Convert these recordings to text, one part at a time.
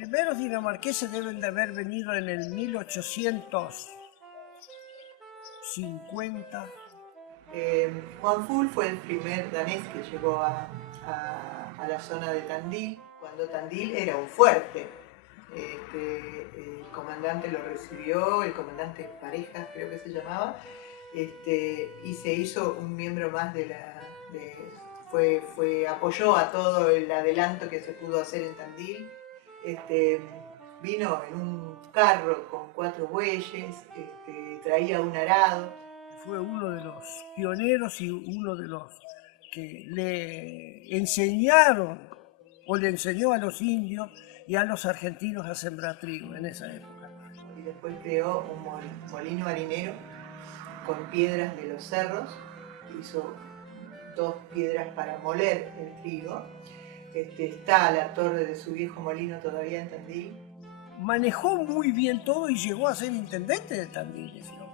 primeros dinamarqueses deben de haber venido en el 1850. Juan Full fue el primer danés que llegó a la zona de Tandil, cuando Tandil era un fuerte. El comandante lo recibió, el comandante Parejas creo que se llamaba, y se hizo un miembro más apoyó a todo el adelanto que se pudo hacer en Tandil. Vino en un carro con 4 bueyes, traía un arado. Fue uno de los pioneros y uno de los que le enseñaron o le enseñó a los indios y a los argentinos a sembrar trigo en esa época. Y después creó un molino harinero con piedras de los cerros, hizo 2 piedras para moler el trigo. Está la torre de su viejo molino todavía en Tandil. Manejó muy bien todo y llegó a ser intendente de Tandil, ese hombre.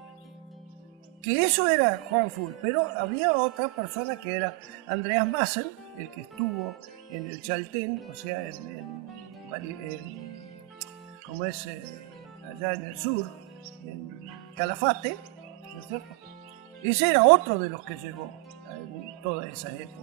Que eso era Juan Full, pero había otra persona que era Andreas Madsen, el que estuvo en el Chaltén, o sea, como es allá en el sur, en Calafate, ¿no es cierto? Ese era otro de los que llegó en toda esa época.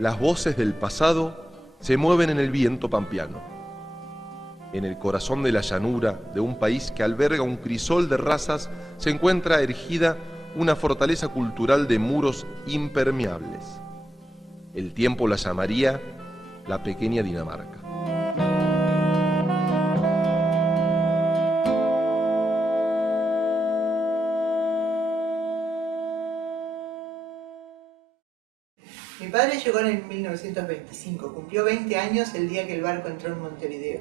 Las voces del pasado se mueven en el viento pampeano, en el corazón de la llanura de un país que alberga un crisol de razas, se encuentra erigida una fortaleza cultural de muros impermeables. El tiempo la llamaría la pequeña Dinamarca. Mi padre llegó en el 1925, cumplió 20 años el día que el barco entró en Montevideo.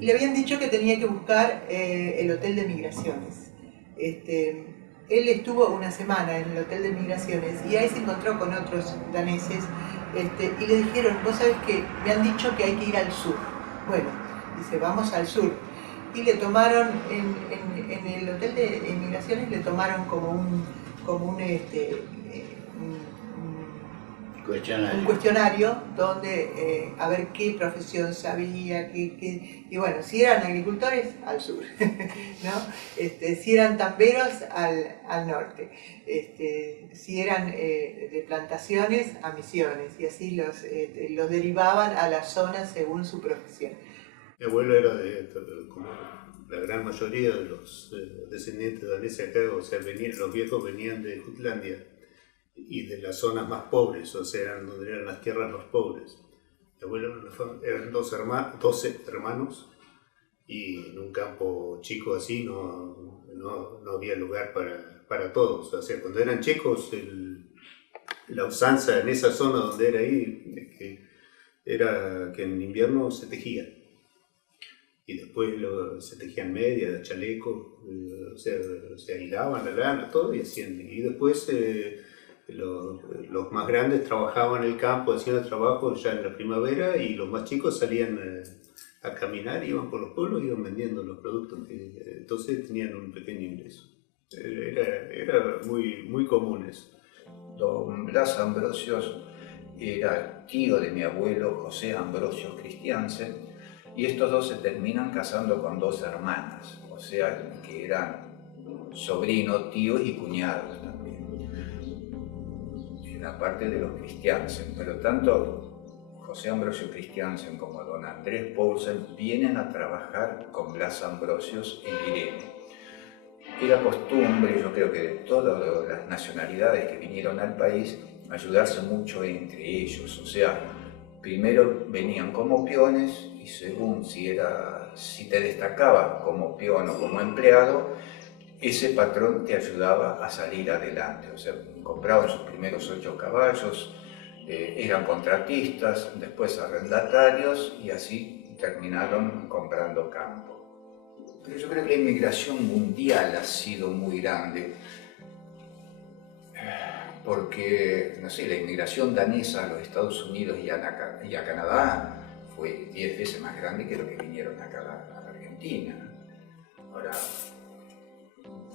Y le habían dicho que tenía que buscar el hotel de migraciones. Él estuvo una semana en el hotel de migraciones y ahí se encontró con otros daneses y le dijeron, vos sabés que me han dicho que hay que ir al sur. Bueno, dice, vamos al sur. Y le tomaron, en el hotel de migraciones le tomaron como un cuestionario donde a ver qué profesión sabía, y bueno, si eran agricultores, al sur, ¿no? Si eran tamberos, al norte, si eran de plantaciones, a Misiones, y así los derivaban a las zonas según su profesión. Mi abuelo era como la gran mayoría de los descendientes daneses acá, o sea, los viejos venían de Jutlandia y de las zonas más pobres, o sea, donde eran las tierras más pobres. Mi abuelo eran 12 hermanos y en un campo chico así no había lugar para todos. O sea, cuando eran chicos, la usanza en esa zona donde era ahí era que en invierno se tejía. Y después se tejían medias, chalecos, o sea, se hilaban la lana, todo, y hacían. Y después los más grandes trabajaban en el campo, hacían el trabajo ya en la primavera, y los más chicos salían a caminar, iban por los pueblos y iban vendiendo los productos. Entonces tenían un pequeño ingreso. Era muy, muy común eso. Don Blas Ambrosios era tío de mi abuelo José Ambrosios Christiansen, y estos dos se terminan casando con 2 hermanas, o sea que eran sobrinos, tíos y cuñados también, en la parte de los Christiansen. Pero tanto José Ambrosio Christiansen como don Andrés Poulsen vienen a trabajar con Blas Ambrosius en Irene. Era costumbre, yo creo que de todas las nacionalidades que vinieron al país, ayudarse mucho entre ellos. O sea, primero venían como peones y según si te destacabas como peón o como empleado, ese patrón te ayudaba a salir adelante. O sea, compraban sus primeros 8 caballos, eran contratistas, después arrendatarios y así terminaron comprando campo. Pero yo creo que la inmigración mundial ha sido muy grande, porque, no sé, la inmigración danesa a los Estados Unidos y a Canadá fue 10 veces más grande que lo que vinieron acá a la Argentina. Ahora,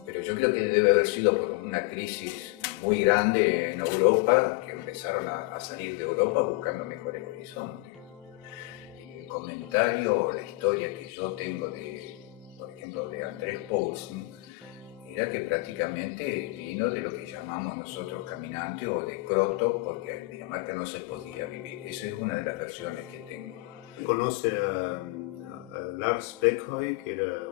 pero yo creo que debe haber sido por una crisis muy grande en Europa, que empezaron a salir de Europa buscando mejores horizontes. El comentario o la historia que yo tengo por ejemplo, de Andrés Poulsen, era que prácticamente vino de lo que llamamos nosotros caminante o de croto, porque en Dinamarca no se podía vivir. Esa es una de las versiones que tengo. Conoce a Lars Beckhøy, que era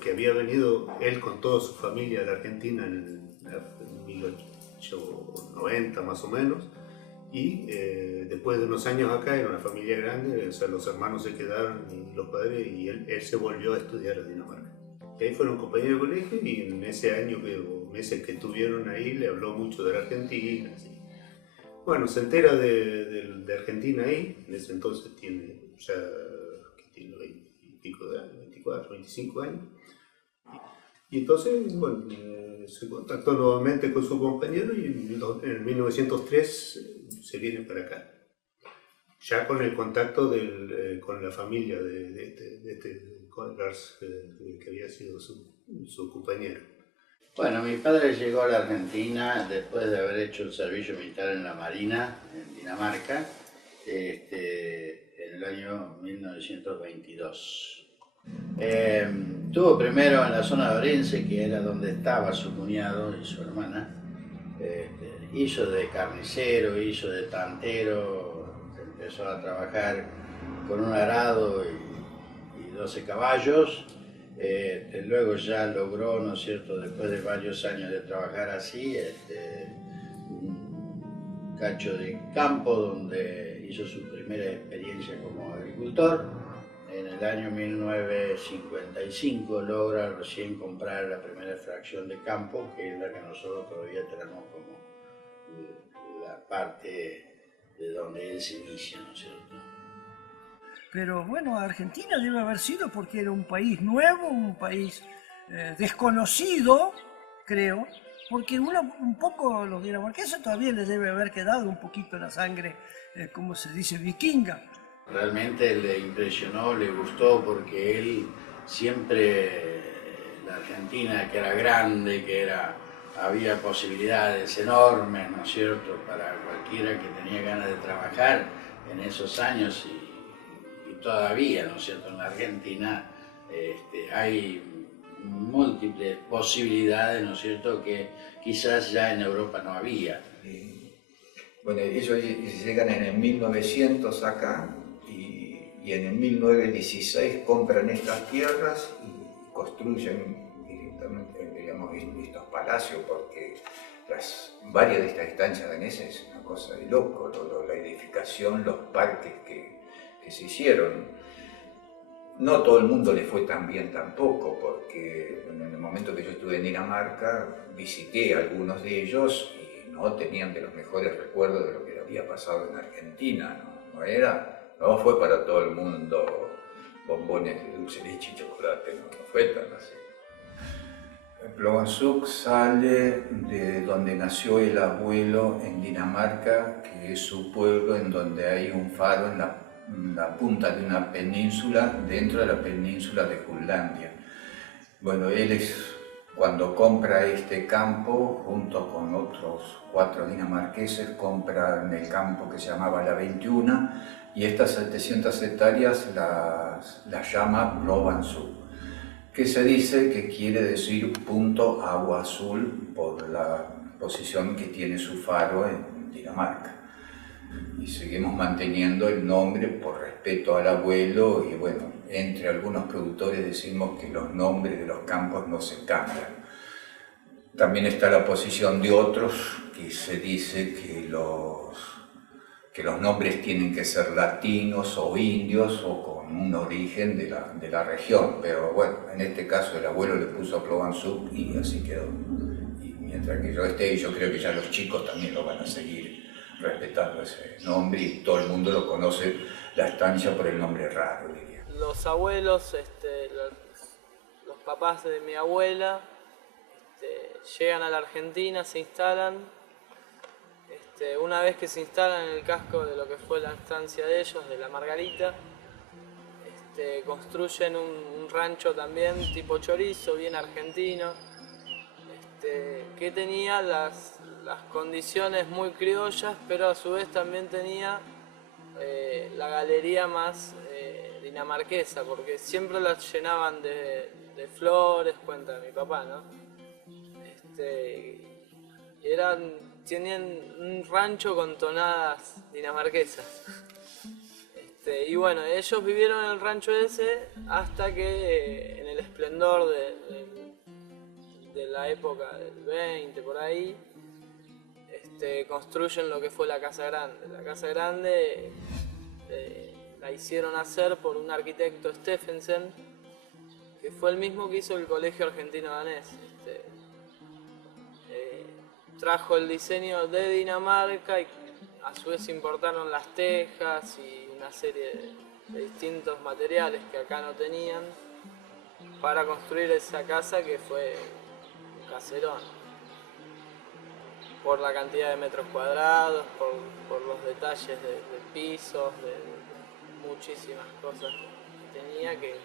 que había venido él con toda su familia a la Argentina en 1890 más o menos, y después de unos años acá, era una familia grande, o sea, los hermanos se quedaron y los padres, y él se volvió a estudiar a Dinamarca. Y ahí fueron compañeros de colegio, y en ese año o meses que estuvieron ahí le habló mucho de la Argentina. Así. Bueno, se entera de Argentina ahí, en ese entonces tiene 20 y pico de años, 24, 25 años. Y entonces, bueno, se contactó nuevamente con su compañero y en 1903 se viene para acá. Ya con el contacto con la familia con Lars, que había sido su compañero. Bueno, mi padre llegó a la Argentina después de haber hecho el servicio militar en la Marina, en Dinamarca, en el año 1922. Estuvo primero en la zona de Orense, que era donde estaba su cuñado y su hermana. Hizo de carnicero, hizo de tantero, empezó a trabajar con un arado y 12 caballos. Luego ya logró, ¿no es cierto?, después de varios años de trabajar así, un cacho de campo donde hizo su primera experiencia como agricultor. En el año 1955 logra recién comprar la primera fracción de campo, que es la que nosotros todavía tenemos como la parte de donde él se inicia, ¿no es cierto? Pero bueno, Argentina debe haber sido porque era un país nuevo, un país desconocido, creo, porque un poco los dinamarqueses todavía les debe haber quedado un poquito la sangre, como se dice, vikinga. Realmente le impresionó, le gustó, porque él siempre, la Argentina que era grande, había posibilidades enormes, ¿no es cierto?, para cualquiera que tenía ganas de trabajar en esos años y todavía, ¿no es cierto?, en la Argentina hay múltiples posibilidades, ¿no es cierto?, que quizás ya en Europa no había. Bueno, ellos llegan en el 1900 acá y en el 1916 compran estas tierras y construyen directamente, digamos, estos palacios, porque varias de estas estancias danesas es una cosa de loco, la edificación, los parques que se hicieron. No todo el mundo le fue tan bien tampoco, porque en el momento que yo estuve en Dinamarca visité a algunos de ellos y no tenían de los mejores recuerdos de lo que había pasado en Argentina. No fue para todo el mundo bombones de dulce leche y chocolate, no fue tan así. Blåvandshuk sale de donde nació el abuelo en Dinamarca, que es su pueblo, en donde hay un faro en la punta de una península, dentro de la península de Jutlandia. Bueno, cuando compra este campo, junto con otros 4 dinamarqueses, compran el campo que se llamaba La 21, y estas 700 hectáreas las llama Blåvandshuk, que se dice que quiere decir punto agua azul por la posición que tiene su faro Dinamarca. Y seguimos manteniendo el nombre por respeto al abuelo y bueno, entre algunos productores decimos que los nombres de los campos no se cambian. También está la posición de otros que se dice que los nombres tienen que ser latinos o indios o con un origen de la región, pero bueno, en este caso el abuelo le puso Plovansuk y así quedó. Y mientras que yo esté, yo creo que ya los chicos también lo van a seguir respetando ese nombre y todo el mundo lo conoce, la estancia, por el nombre raro, diría. Los abuelos, los papás de mi abuela, llegan a la Argentina, se instalan. Una vez que se instalan en el casco de lo que fue la estancia de ellos, de la Margarita, construyen un rancho también tipo chorizo, bien argentino, que tenía las condiciones muy criollas, pero a su vez también tenía la galería más dinamarquesa, porque siempre las llenaban de flores, cuenta mi papá, ¿no? Tenían un rancho con tonadas dinamarquesas. Y bueno, ellos vivieron en el rancho ese hasta que en el esplendor de la época del 20, por ahí, construyen lo que fue la Casa Grande. La Casa Grande la hicieron hacer por un arquitecto, Steffensen, que fue el mismo que hizo el Colegio Argentino Danés. Trajo el diseño de Dinamarca y a su vez importaron las tejas y una serie de distintos materiales que acá no tenían para construir esa casa, que fue un caserón. Por la cantidad de metros cuadrados, por los detalles de pisos, de muchísimas cosas que tenía, que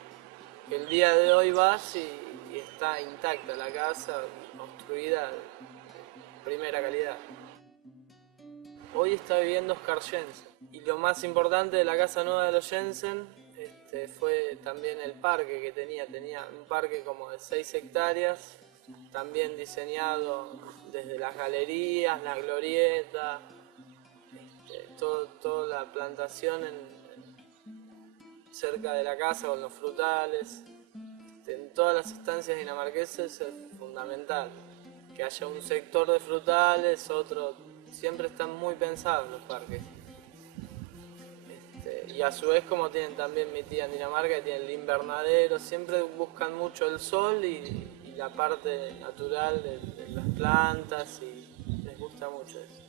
el día de hoy vas y está intacta la casa, construida de primera calidad. Hoy está viviendo Oscar Jensen, y lo más importante de la casa nueva de los Jensen fue también el parque que tenía un parque como de 6 hectáreas, también diseñado desde las galerías, la glorieta, toda la plantación cerca de la casa con los frutales. En todas las estancias dinamarquesas es fundamental que haya un sector de frutales, otro. Siempre están muy pensados los parques. Y a su vez, como tienen también mi tía en Dinamarca, que tiene el invernadero, siempre buscan mucho el sol y la parte natural de las plantas, y les gusta mucho eso.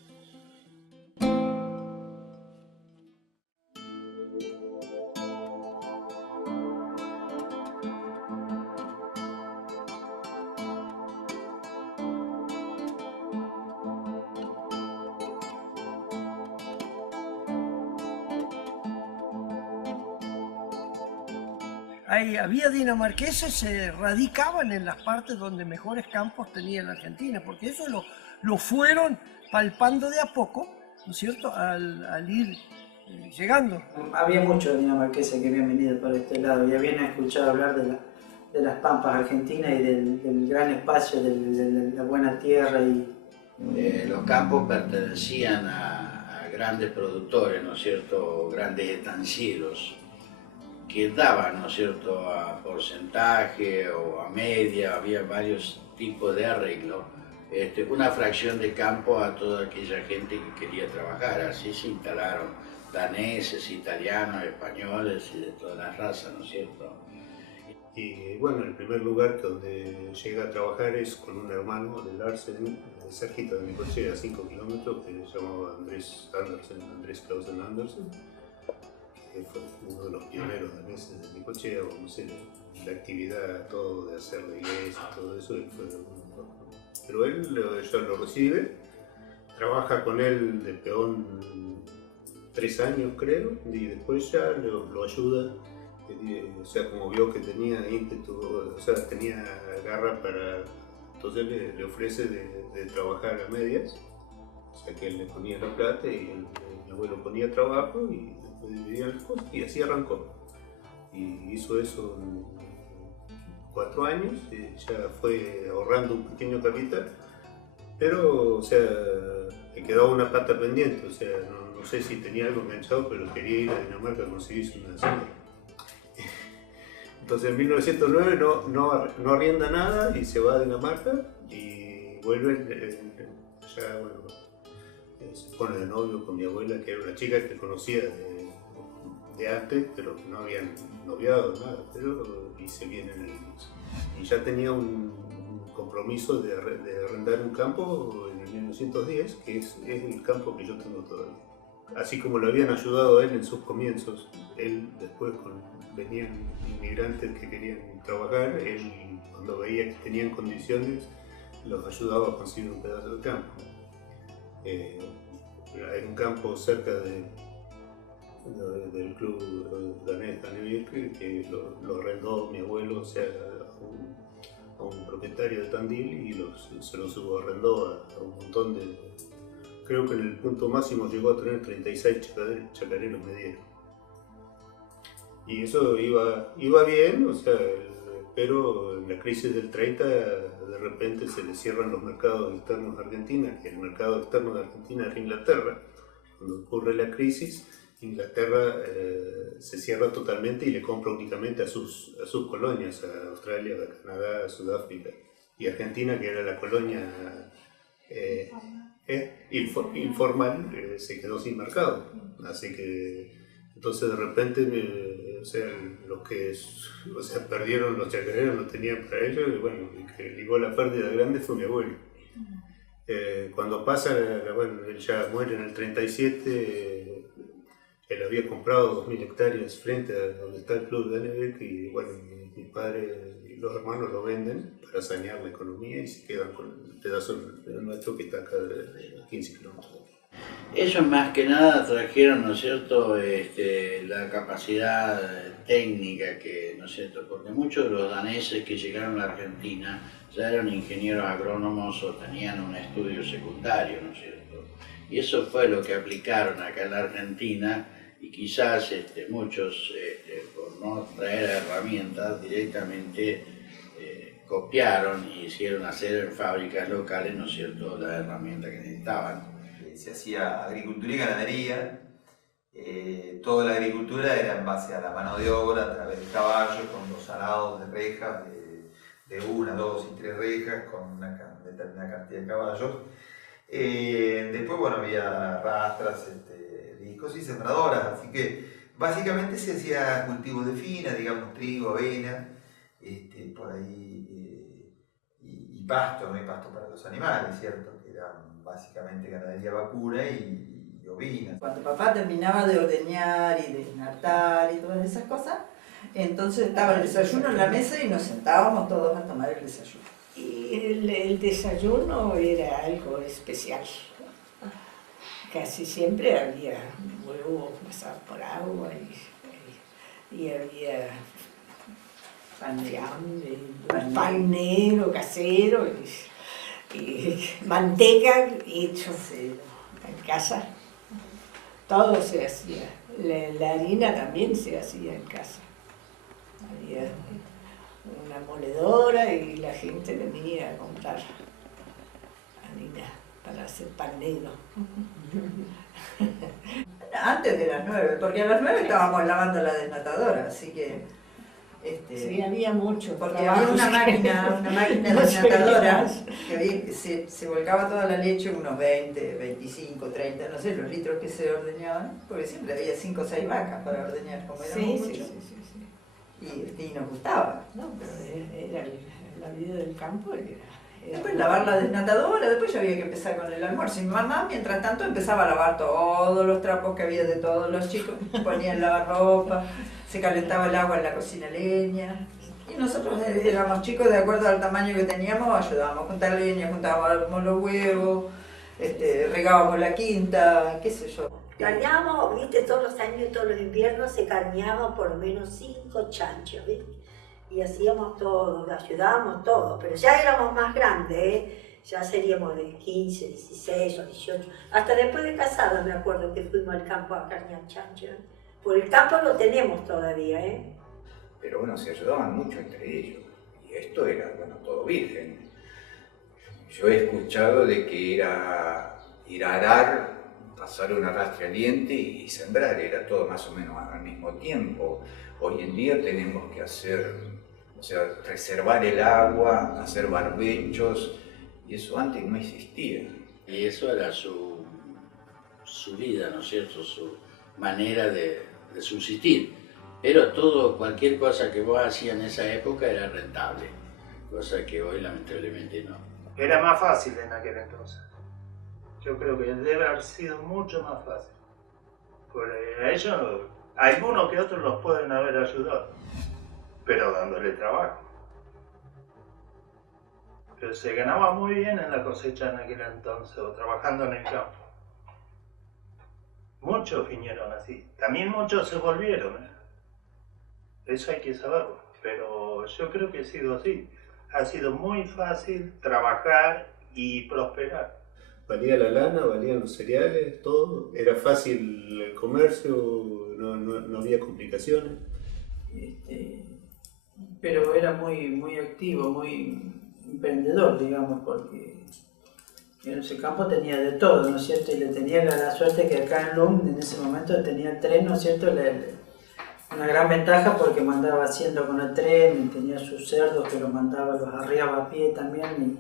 Había dinamarqueses, se radicaban en las partes donde mejores campos tenía la Argentina, porque eso lo fueron palpando de a poco, ¿no es cierto?, al ir llegando. Había muchos dinamarqueses que habían venido para este lado y habían escuchado hablar de las pampas argentinas y del gran espacio, de la buena tierra. Los campos pertenecían a grandes productores, ¿no es cierto?, grandes estancieros, que daban, ¿no es cierto?, a porcentaje o a media, había varios tipos de arreglo, una fracción de campo a toda aquella gente que quería trabajar. Así se instalaron daneses, italianos, españoles y de todas las razas, ¿no es cierto? Y bueno, el primer lugar donde llega a trabajar es con un hermano de Larsen, cerquita de Necochea, a 5 kilómetros, que se llamaba Andrés Clausen Andersen, que fue uno de los pioneros daneses de Necochea, vamos a decir, la actividad, todo de hacer la iglesia, todo eso, él fue uno. Pero él ya lo recibe, trabaja con él de peón 3 años creo, y después ya lo ayuda, o sea, como vio que tenía ímpetu, o sea, tenía garra para, entonces le ofrece de trabajar a medias, o sea que él le ponía la plata y el abuelo ponía trabajo y después dividían las cosas, y así arrancó. Y hizo eso en 4 años, ya fue ahorrando un pequeño capital, pero o sea, me quedaba una pata pendiente, o sea, no sé si tenía algo enganchado, pero quería ir a Dinamarca a conseguirse una señora. Entonces en 1909 no arrienda nada y se va a Dinamarca y vuelve, ya bueno, se pone de novio con mi abuela, que era una chica que conocía de antes, pero que no habían noviado, nada, y se vienen y ya tenía un compromiso de arrendar un campo en el 1910, que es el campo que yo tengo todavía. Así como lo habían ayudado a él en sus comienzos, él después venían inmigrantes que querían trabajar, él cuando veía que tenían condiciones los ayudaba a conseguir un pedazo de campo. Hay un campo cerca del club danés Dannevirke que lo arrendó mi abuelo, o sea, a un propietario de Tandil, y se lo subarrendó a un montón de... Creo que en el punto máximo llegó a tener 36 chacareros medieros. Y eso iba bien, o sea, pero en la crisis del 30 de repente se le cierran los mercados externos a Argentina, que el mercado externo de Argentina era Inglaterra. Cuando ocurre la crisis, Inglaterra se cierra totalmente y le compra únicamente a sus colonias, a Australia, a Canadá, a Sudáfrica. Y Argentina, que era la colonia informal, se quedó sin mercado. Así que entonces de repente, perdieron los chacareros, no tenían para ellos, y bueno, el que ligó la pérdida grande fue mi abuelo. Cuando pasa, bueno, él ya muere en el 37, él había comprado 2000 hectáreas frente a donde está el club de Dannevirke, y bueno, mi padre y los hermanos lo venden para sanear la economía y se quedan con el pedazo nuestro que está acá de 15 kilómetros. Ellos más que nada trajeron, ¿no es cierto?, la capacidad técnica que, ¿no es cierto?, porque muchos de los daneses que llegaron a la Argentina ya eran ingenieros agrónomos o tenían un estudio secundario, ¿no es cierto? Y eso fue lo que aplicaron acá en la Argentina, y quizás muchos, por no traer herramientas, directamente copiaron y hicieron hacer en fábricas locales, ¿no es cierto?, las herramientas que necesitaban. Se hacía agricultura y ganadería. Toda la agricultura era en base a la mano de obra, a través de caballos, con los arados de rejas, de 1, 2 y 3 rejas, con una determinada cantidad de caballos. Después, bueno, había rastras, discos y sembradoras, así que básicamente se hacía cultivos de fina, digamos trigo, avena, por ahí, y pasto, ¿no? Y pasto para los animales, ¿cierto? Que eran básicamente ganadería vacuna y ovina. Cuando papá terminaba de ordeñar y de enartar y todas esas cosas, entonces estaba el desayuno en la mesa y nos sentábamos todos a tomar el desayuno. Y el desayuno era algo especial. Casi siempre había huevo pasado por agua y había pan negro casero y manteca hecho en casa. Todo se hacía. La harina también se hacía en casa. Había una moledora y la gente venía a comprar harina para hacer pan negro. Antes de las 9, porque a las 9 estábamos lavando la desnatadora, así que... sí, había mucho. Porque había una máquina desnatadora que se volcaba toda la leche, unos 20, 25, 30, no sé, los litros que se ordeñaban, porque siempre había 5 o 6 vacas para ordeñar, como éramos muchos. Sí. Y nos gustaba. No, pero era la vida del campo. Después lavar la desnatadora, después ya había que empezar con el almuerzo. Y mi mamá, mientras tanto, empezaba a lavar todos los trapos que había de todos los chicos, ponían lavarropa, se calentaba el agua en la cocina leña. Y nosotros éramos chicos, de acuerdo al tamaño que teníamos, ayudábamos a juntar leña, juntábamos los huevos, regábamos la quinta, qué sé yo. Carneábamos, viste, todos los años, todos los inviernos se carneaban por lo menos 5 chanchos, ¿viste? Y hacíamos todo, ayudábamos todo, pero ya éramos más grandes, ¿eh? Ya seríamos de 15, 16 o 18, hasta después de casados me acuerdo que fuimos al campo a carnear chanchos. Por el campo lo tenemos todavía, ¿eh? Pero bueno, se ayudaban mucho entre ellos, y esto era, bueno, todo virgen. Yo he escuchado de que era ir a arar, pasar una rastreadiente y sembrar, era todo más o menos al mismo tiempo. Hoy en día tenemos que hacer, o sea, reservar el agua, hacer barbechos, y eso antes no existía. Y eso era su vida, ¿no es cierto? Su manera de subsistir. Pero cualquier cosa que vos hacías en esa época era rentable, cosa que hoy lamentablemente no. Era más fácil en aquel entonces. Yo creo que debe haber sido mucho más fácil. Porque a ellos, algunos que otros los pueden haber ayudado, pero dándole trabajo. Pero se ganaba muy bien en la cosecha en aquel entonces, o trabajando en el campo. Muchos vinieron así. También muchos se volvieron, ¿eh? Eso hay que saberlo. Pero yo creo que ha sido así. Ha sido muy fácil trabajar y prosperar. ¿Valía la lana? ¿Valían los cereales? ¿Todo? ¿Era fácil el comercio? ¿No había complicaciones? Pero era muy activo, muy emprendedor, digamos, porque en ese campo tenía de todo, ¿no es cierto? Y le tenía la suerte que acá en Lund en ese momento tenía el tren, ¿no es cierto? Una gran ventaja porque mandaba haciendo con el tren, y tenía sus cerdos que los mandaba, los arriaba a pie también, y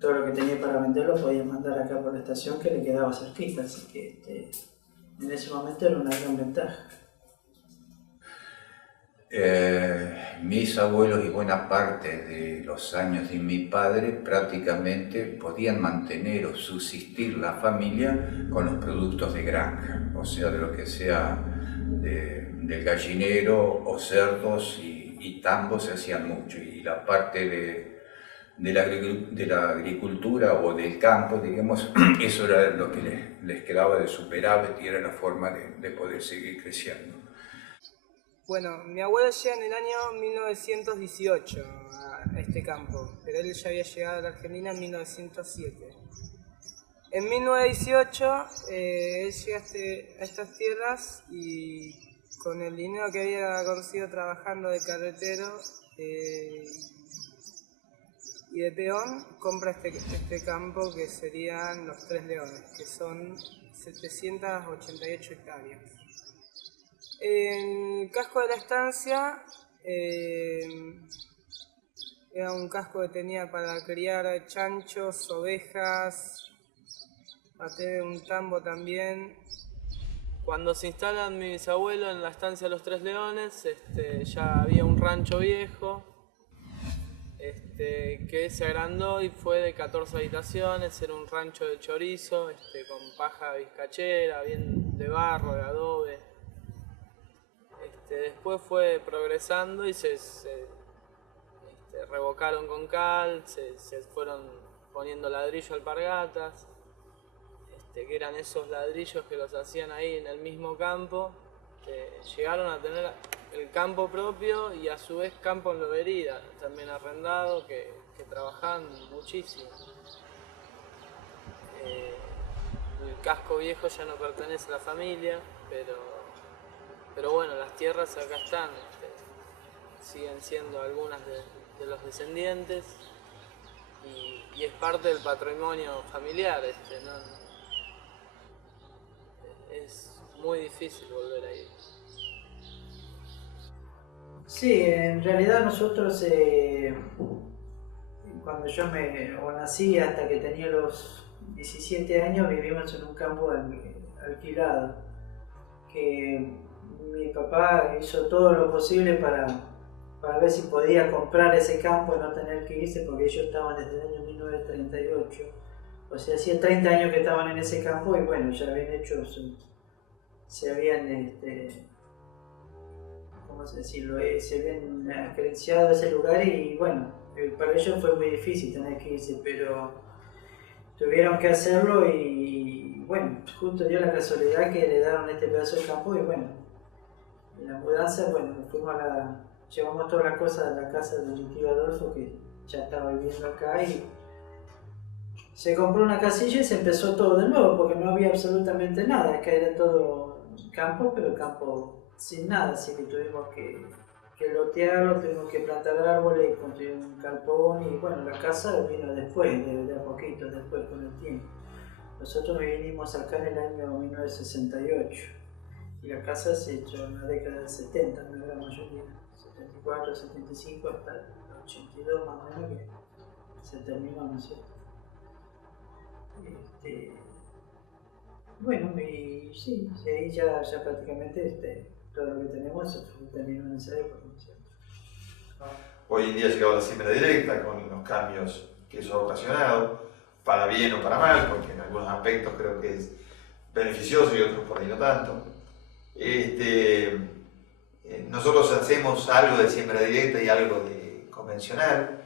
todo lo que tenía para venderlo podía mandar acá por la estación que le quedaba cerquita, así que en ese momento era una gran ventaja. Mis abuelos y buena parte de los años de mi padre prácticamente podían mantener o subsistir la familia con los productos de granja, o sea, de lo que sea del gallinero o cerdos y tambos se hacían mucho, y la parte de la agricultura o del campo, digamos, eso era lo que les quedaba de superávit y era la forma de poder seguir creciendo. Bueno, mi abuelo llega en el año 1918 a este campo, pero él ya había llegado a la Argentina en 1907. En 1918 él llega a estas tierras y con el dinero que había conseguido trabajando de carretero y de peón, compra este campo que serían los Tres Leones, que son 788 hectáreas. El casco de la estancia era un casco que tenía para criar chanchos, ovejas, para tener un tambo también. Cuando se instalan mi bisabuelo en la estancia de los Tres Leones, ya había un rancho viejo que se agrandó y fue de 14 habitaciones, era un rancho de chorizo, con paja vizcachera, bien de barro, de adobe. Después fue progresando y se revocaron con cal, se fueron poniendo ladrillo alpargatas, que eran esos ladrillos que los hacían ahí en el mismo campo. Llegaron a tener el campo propio y a su vez campo en lobería, también arrendado, que trabajaban muchísimo. El casco viejo ya no pertenece a la familia, pero bueno, las tierras acá están, siguen siendo algunas de los descendientes y es parte del patrimonio familiar, ¿no? Es muy difícil volver ahí. Sí, en realidad nosotros cuando yo nací hasta que tenía los 17 años vivimos en un campo alquilado, que mi papá hizo todo lo posible para ver si podía comprar ese campo y no tener que irse, porque ellos estaban desde el año 1938, o sea, hacía 30 años que estaban en ese campo y bueno, ya habían hecho se habían ¿cómo decirlo? Se habían acreciado ese lugar y bueno, para ellos fue muy difícil tener que irse, pero tuvieron que hacerlo y bueno, justo dio la casualidad que le daron este pedazo de campo y bueno, en la mudanza, bueno, llevamos todas las cosas a la casa de mi tío Adolfo, que ya estaba viviendo acá, y se compró una casilla y se empezó todo de nuevo, porque no había absolutamente nada, acá era todo campo, pero campo sin nada, así que tuvimos que lotearlo, tuvimos que plantar árboles y construir un galpón, y bueno, la casa vino después, de a poquito, después con el tiempo. Nosotros vinimos acá en el año 1968 y la casa se echó en la década del 70, la gran mayoría, 74, 75 hasta el 82 más o menos que se terminó, ¿no es cierto? Bueno, y sí, ahí ya prácticamente todo lo que tenemos se terminó en esa época, ¿no es cierto? Hoy en día ha llegado la siembra directa con los cambios que eso ha ocasionado, para bien o para mal, porque en algunos aspectos creo que es beneficioso y otros por ahí no tanto. Nosotros hacemos algo de siembra directa y algo de convencional.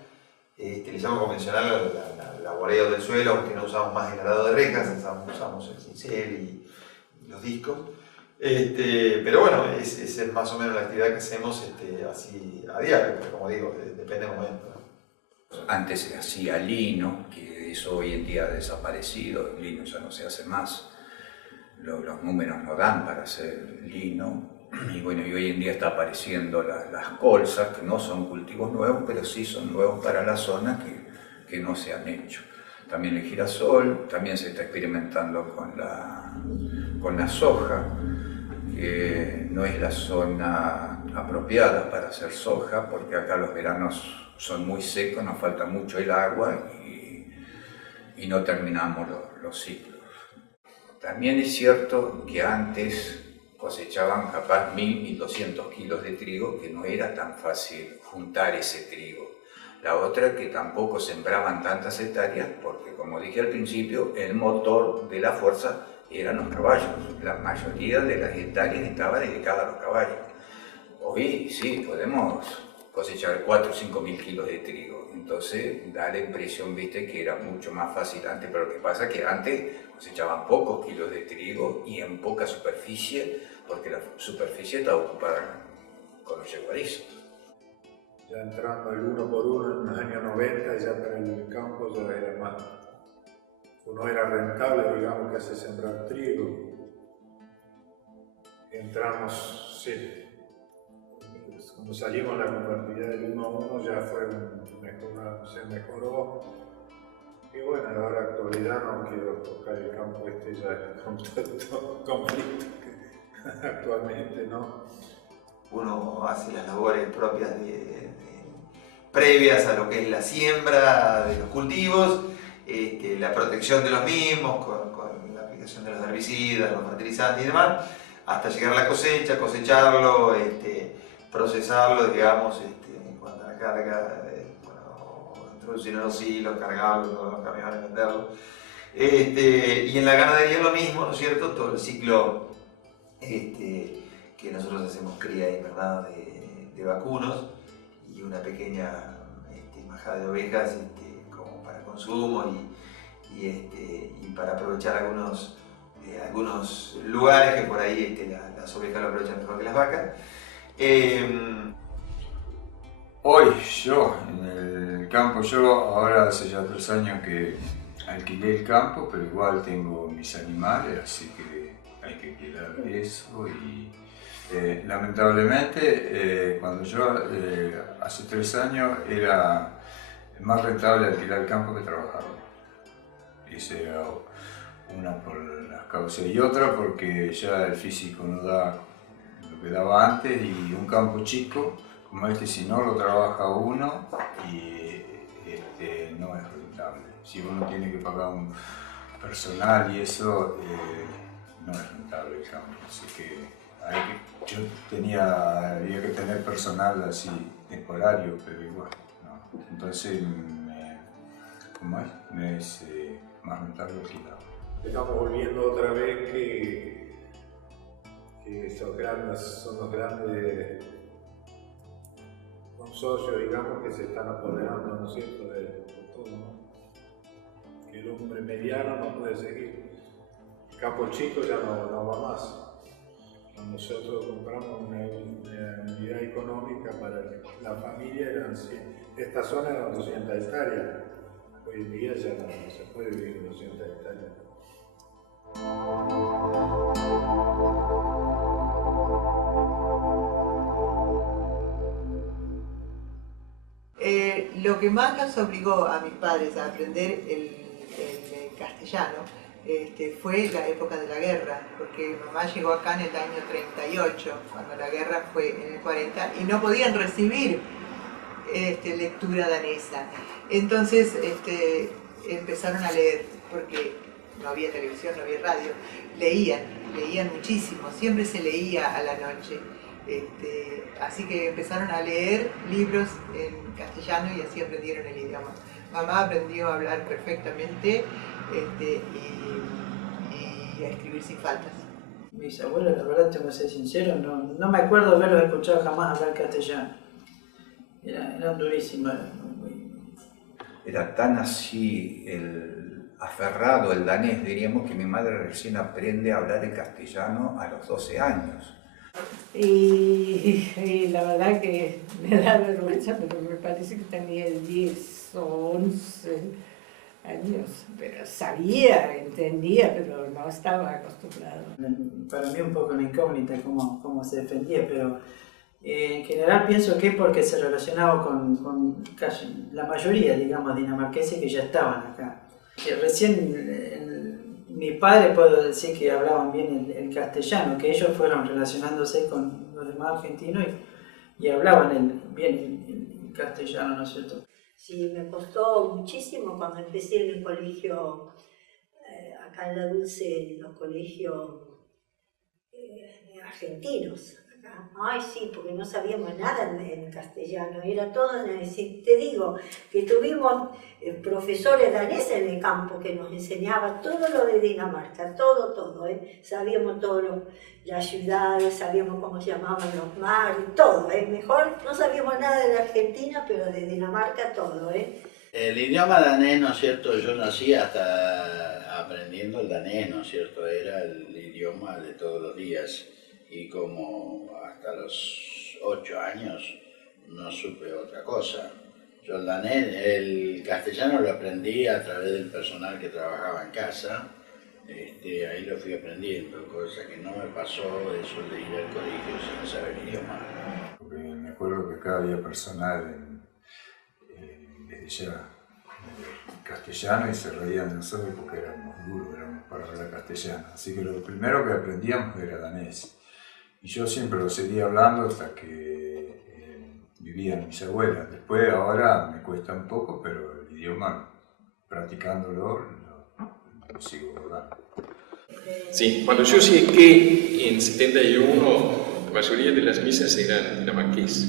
Le llamamos convencional el laboreo del suelo, aunque no usamos más el arado de rejas, usamos el cincel y los discos. Pero bueno, esa es más o menos la actividad que hacemos así a diario, pero como digo, depende del momento, ¿no? Antes se hacía lino, que eso hoy en día ha desaparecido, el lino ya no se hace más. Los números no dan para hacer lino. Y bueno, y hoy en día está apareciendo las colzas, que no son cultivos nuevos, pero sí son nuevos para la zona que no se han hecho. También el girasol, también se está experimentando con la soja, que no es la zona apropiada para hacer soja, porque acá los veranos son muy secos, nos falta mucho el agua y no terminamos los ciclos. También es cierto que antes cosechaban capaz 1.000, 1.200 kilos de trigo, que no era tan fácil juntar ese trigo. La otra, que tampoco sembraban tantas hectáreas, porque como dije al principio, el motor de la fuerza eran los caballos. La mayoría de las hectáreas estaba dedicada a los caballos. Hoy sí, podemos cosechar 4 o 5.000 kilos de trigo. Entonces da la impresión, viste, que era mucho más fácil antes, pero lo que pasa es que antes cosechaban pocos kilos de trigo y en poca superficie, porque la superficie estaba ocupada con los yeguarizos. Ya entrando el uno por uno en los años 90, ya para el campo ya era más. No era rentable, digamos, que hace sembrar trigo. Entramos, sí. Cuando salimos la convertibilidad del 1 a 1 ya fue se mejoró. Y bueno, en la hora actualidad no quiero tocar el campo ya con todo conflicto que actualmente no. Uno hace las labores propias previas a lo que es la siembra de los cultivos, la protección de los mismos con la aplicación de los herbicidas, los fertilizantes y demás, hasta llegar a la cosecha, cosecharlo, procesarlo, digamos, en cuanto a la carga, introducirlo en los hilos, cargarlo, todos los camiones, venderlo. Y en la ganadería lo mismo, ¿no es cierto? Todo el ciclo que nosotros hacemos cría y invernada de vacunos y una pequeña majada de ovejas como para consumo y para aprovechar algunos lugares que por ahí las ovejas lo aprovechan mejor que las vacas. Hoy yo en el campo, ahora hace ya 3 años que alquilé el campo, pero igual tengo mis animales, así que hay que cuidar de eso y lamentablemente cuando yo hace 3 años era más rentable alquilar el campo que trabajarlo. Esa era una por las causas y otra porque ya el físico no da lo que daba antes y un campo chico como si no lo trabaja uno no es rentable. Si uno tiene que pagar un personal y eso no es rentable el campo, así que había que tener personal así temporario, pero igual, ¿no? Entonces me es más rentable alquilar. Estamos volviendo otra vez que son los grandes consorcios, digamos, que se están apoderando, ¿no es cierto?, de todo, ¿no? Que el hombre mediano no puede seguir. El campo chico ya no va más. Nosotros compramos una unidad económica para la familia, esta zona eran 200 hectáreas. Hoy en día ya no se puede vivir en 200 hectáreas. Lo que más nos obligó a mis padres a aprender el castellano fue la época de la guerra, porque mamá llegó acá en el año 38, cuando la guerra fue en el 40, y no podían recibir lectura danesa. Entonces empezaron a leer, porque no había televisión, no había radio, leían muchísimo, siempre se leía a la noche. Así que empezaron a leer libros en castellano y así aprendieron el idioma. Mamá aprendió a hablar perfectamente y a escribir sin faltas. Mis abuelos, la verdad, tengo que ser sincero, no me acuerdo de haberlos escuchado jamás hablar castellano. Eran durísimos. Era tan así aferrado el danés, diríamos, que mi madre recién aprende a hablar el castellano a los 12 años. Y la verdad que me da vergüenza, pero me parece que tenía 10 o 11 años, pero sabía, entendía, pero no estaba acostumbrado. Para mí un poco una incógnita cómo se defendía, pero en general pienso que es porque se relacionaba con casi la mayoría, digamos, dinamarqueses que ya estaban acá. Que recién mi padre puedo decir que hablaban bien el castellano, que ellos fueron relacionándose con los demás argentinos y hablaban bien el castellano, ¿no es cierto? Sí, me costó muchísimo cuando empecé en el colegio, acá en La Dulce, en los colegios argentinos. Ay, sí, porque no sabíamos nada en castellano, era todo, te digo, que tuvimos profesores daneses en el campo que nos enseñaban todo lo de Dinamarca, todo, sabíamos todo las ciudades, sabíamos cómo se llamaban los mares, todo, mejor no sabíamos nada de la Argentina, pero de Dinamarca todo. El idioma danés, ¿no es cierto? Yo nací hasta aprendiendo el danés, ¿no es cierto? Era el idioma de todos los días. Y como hasta los 8 años no supe otra cosa. Yo el castellano lo aprendí a través del personal que trabajaba en casa. Ahí lo fui aprendiendo, cosa que no me pasó eso de ir al colegio sin saber el idioma. Porque me acuerdo que acá había personal desde ya castellano y se reían de nosotros porque éramos duros, éramos para hablar castellano. Así que lo primero que aprendíamos era danés. Y yo siempre lo seguía hablando hasta que vivían mis abuelas. Después, ahora me cuesta un poco, pero el idioma, practicándolo, lo sigo hablando. Sí, cuando yo llegué en 71, la mayoría de las misas eran dinamarqués.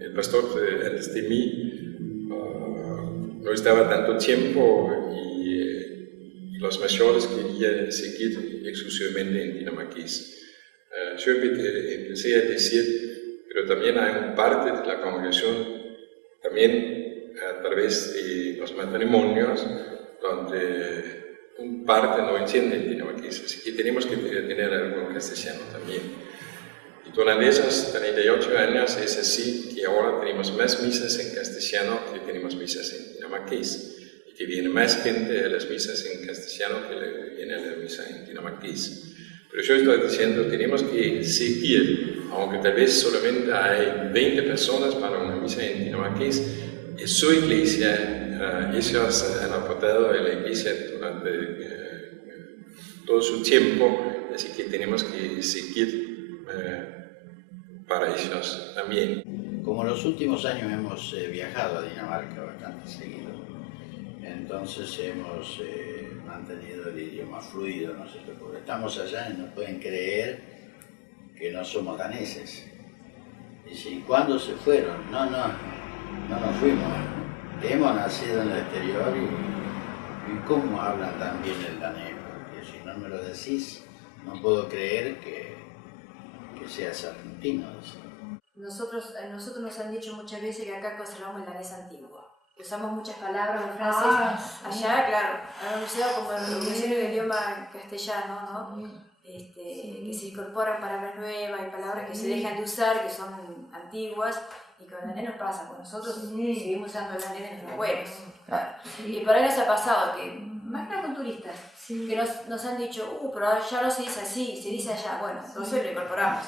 El pastor antes de mí no estaba tanto tiempo y los mayores querían seguir exclusivamente en dinamarqués. Yo empecé a decir, pero también hay una parte de la congregación, también a través de los matrimonios, donde una parte no entiende el dinamarqués, así que tenemos que tener algo en castellano también. Y durante esos 38 años es así que ahora tenemos más misas en castellano que tenemos misas en dinamarqués. Que viene más gente a las misas en castellano que viene a la misa en dinamarqués. Pero yo estoy diciendo, tenemos que seguir, aunque tal vez solamente hay 20 personas para una misa en dinamarqués, es su iglesia, ellos han aportado a la iglesia durante todo su tiempo, así que tenemos que seguir para ellos también. Como los últimos años hemos viajado a Dinamarca bastante seguido, entonces hemos mantenido el idioma fluido, ¿no es cierto? Porque estamos allá y no pueden creer que no somos daneses. Dicen, ¿cuándo se fueron? No nos fuimos. Hemos nacido en el exterior y ¿cómo hablan tan bien el danés? Porque si no me lo decís, no puedo creer que seas argentino. Nosotros nos han dicho muchas veces que acá conservamos el danés antiguo. Usamos muchas palabras o frases. Allá, claro, han usado como el idioma castellano, ¿no? Que se incorporan palabras nuevas y palabras que se dejan de usar, que son antiguas, y con el danés nos pasa, con nosotros seguimos usando el danés de nuestros abuelos. Claro. Y por ahí nos ha pasado que, más que nada con turistas, que nos han dicho, pero ya no se dice así, se dice allá, bueno, entonces lo incorporamos.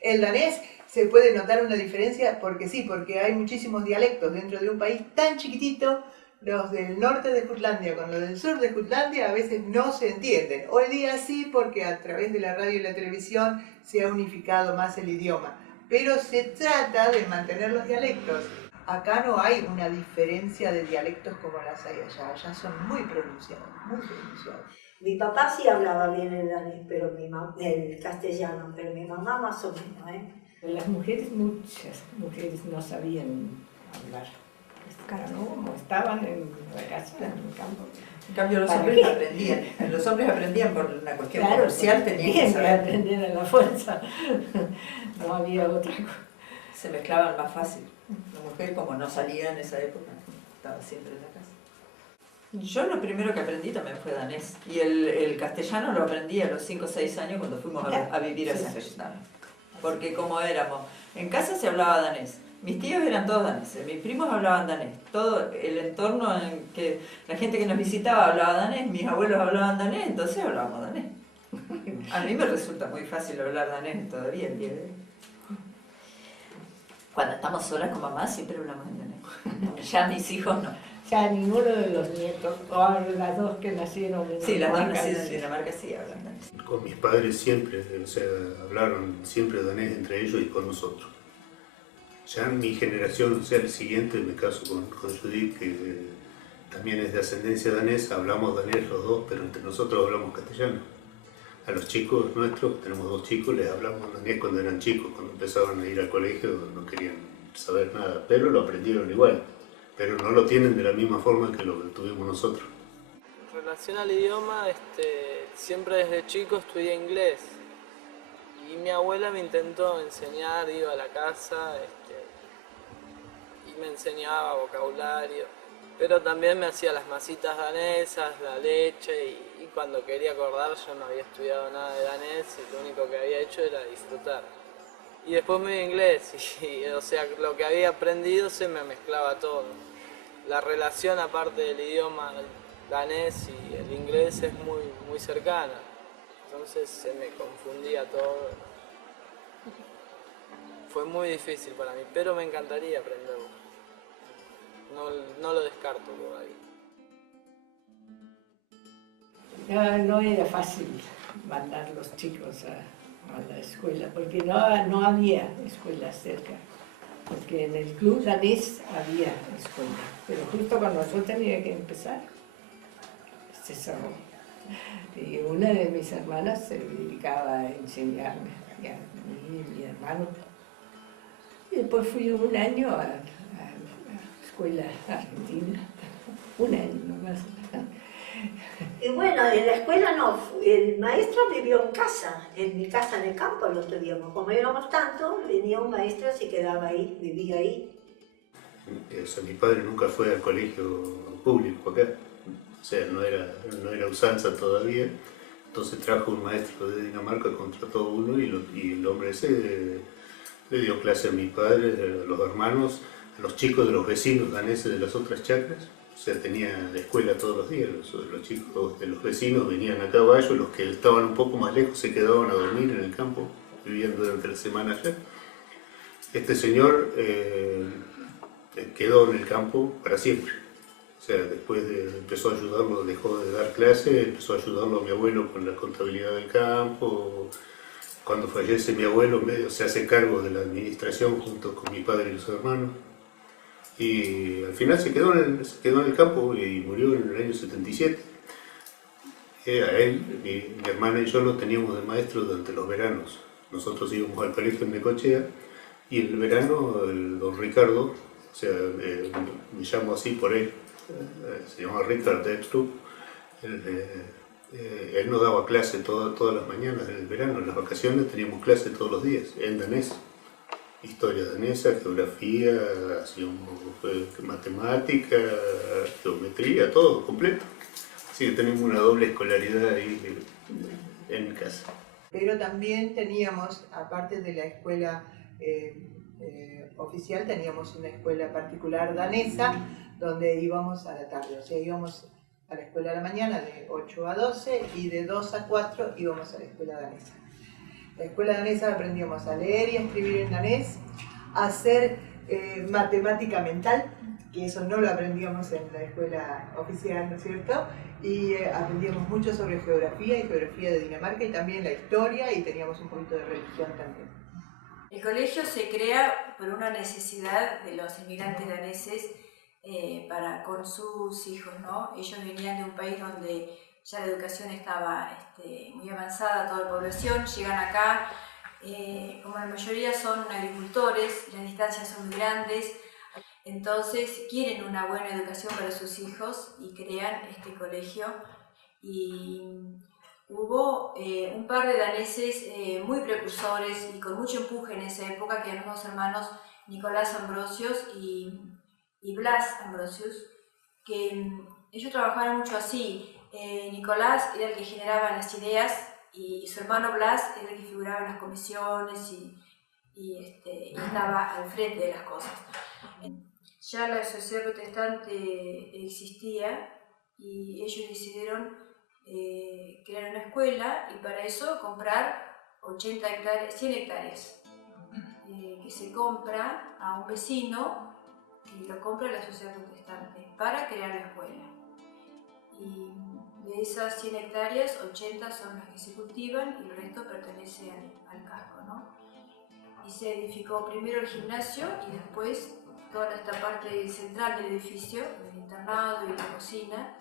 El danés se puede notar una diferencia porque sí, porque hay muchísimos dialectos dentro de un país tan chiquitito, los del norte de Jutlandia con los del sur de Jutlandia a veces no se entienden. Hoy día sí, porque a través de la radio y la televisión se ha unificado más el idioma. Pero se trata de mantener los dialectos. Acá no hay una diferencia de dialectos como las hay allá. Allá son muy pronunciados, muy pronunciados. Mi papá sí hablaba bien el danés, pero el castellano, pero mi mamá más o menos, ¿eh? Las mujeres, muchas mujeres no sabían hablar. ¿No? Como estaban en la casa, en el campo. En cambio los hombres aprendían. Los hombres aprendían por una cuestión comercial, tenían que saber. Aprender a la fuerza. No había otra cosa. Se mezclaban más fácil. La mujer, como no salía en esa época, estaba siempre en la casa. Yo lo primero que aprendí también fue danés. Y el castellano lo aprendí a los 5 o 6 años cuando fuimos a vivir a San Cristóbal. Porque como éramos, en casa se hablaba danés. Mis tíos eran todos daneses, mis primos hablaban danés, todo el entorno en que la gente que nos visitaba hablaba danés, mis abuelos hablaban danés, entonces hablábamos danés. A mí me resulta muy fácil hablar danés todavía el día de hoy. Cuando estamos solas con mamá siempre hablamos en danés. Ya mis hijos no. Ya ninguno de los nietos, o las dos que nacieron en Dinamarca. Sí, las dos nacidas en Dinamarca sí hablan danés. Con mis padres siempre, o sea, hablaron siempre danés entre ellos y con nosotros. Ya en mi generación, o sea, el siguiente, me caso con Judith, que también es de ascendencia danesa, hablamos danés los dos, pero entre nosotros hablamos castellano. A los chicos nuestros, tenemos 2 chicos, les hablamos danés cuando eran chicos, cuando empezaban a ir al colegio no querían saber nada, pero lo aprendieron igual, pero no lo tienen de la misma forma que lo tuvimos nosotros. En relación al idioma, siempre desde chico estudié inglés y mi abuela me intentó enseñar, iba a la casa y me enseñaba vocabulario, pero también me hacía las masitas danesas, la leche y cuando quería acordar yo no había estudiado nada de danés y lo único que había hecho era disfrutar. Y después me dio inglés y o sea, lo que había aprendido se me mezclaba todo. La relación aparte del idioma danés y el inglés es muy cercana, entonces se me confundía todo. Fue muy difícil para mí, pero me encantaría aprenderlo. No lo descarto por ahí. No era fácil mandar los chicos a la escuela, porque no había escuela cerca. Porque en el club danés había escuela, pero justo cuando yo tenía que empezar, se cerró. Y una de mis hermanas se dedicaba a enseñarme, y a mí y mi hermano. Y después fui un año a la escuela argentina, un año nomás. Y bueno, en la escuela no, el maestro vivió en mi casa en el campo lo estudiamos. Como éramos tantos, venía un maestro, se quedaba ahí, vivía ahí. O sea, mi padre nunca fue al colegio público acá, o sea, no era usanza todavía, entonces trajo un maestro de Dinamarca, contrató uno y el hombre ese le dio clase a mi padre, a los hermanos, a los chicos de los vecinos daneses de las otras chacras. O sea, tenía la escuela todos los días, los chicos de los vecinos venían a caballo, los que estaban un poco más lejos se quedaban a dormir en el campo, viviendo durante la semana allá. Este señor quedó en el campo para siempre. O sea, después empezó a ayudarlo, dejó de dar clase, empezó a ayudarlo a mi abuelo con la contabilidad del campo. Cuando fallece mi abuelo, se hace cargo de la administración junto con mi padre y los hermanos. Y al final se quedó en el campo y murió en el año 77. A él, mi hermana y yo lo teníamos de maestro durante los veranos. Nosotros íbamos al colegio en Necochea y en el verano el don Ricardo, o sea, me llamo así por él, se llama Richard Epstrup, él nos daba clase todas las mañanas en el verano. En las vacaciones teníamos clase todos los días en danés. Historia danesa, geografía, matemática, geometría, todo completo. Así que tenemos una doble escolaridad ahí en casa. Pero también teníamos, aparte de la escuela oficial, teníamos una escuela particular danesa donde íbamos a la tarde. O sea, íbamos a la escuela a la mañana de 8 a 12 y de 2 a 4 íbamos a la escuela danesa. En la escuela danesa aprendíamos a leer y a escribir en danés, a hacer matemática mental, que eso no lo aprendíamos en la escuela oficial, ¿no es cierto? Y aprendíamos mucho sobre geografía y geografía de Dinamarca y también la historia, y teníamos un poquito de religión también. El colegio se crea por una necesidad de los inmigrantes daneses para con sus hijos, ¿no? Ellos venían de un país donde ya la educación estaba muy avanzada, toda la población, llegan acá, como la mayoría son agricultores, las distancias son muy grandes, entonces quieren una buena educación para sus hijos y crean este colegio. Y hubo un par de daneses muy precursores y con mucho empuje en esa época, que eran los dos hermanos Nicolás Ambrosius y Blas Ambrosius, que ellos trabajaban mucho así. Nicolás era el que generaba las ideas y su hermano Blas era el que figuraba en las comisiones y estaba al frente de las cosas. Ya la sociedad protestante existía y ellos decidieron crear una escuela y para eso comprar 100 hectáreas que se compra a un vecino y lo compra la sociedad protestante para crear la escuela. Y de esas 100 hectáreas, 80 son las que se cultivan y el resto pertenece al casco, ¿no? Y se edificó primero el gimnasio y después toda esta parte central del edificio, el internado y la cocina,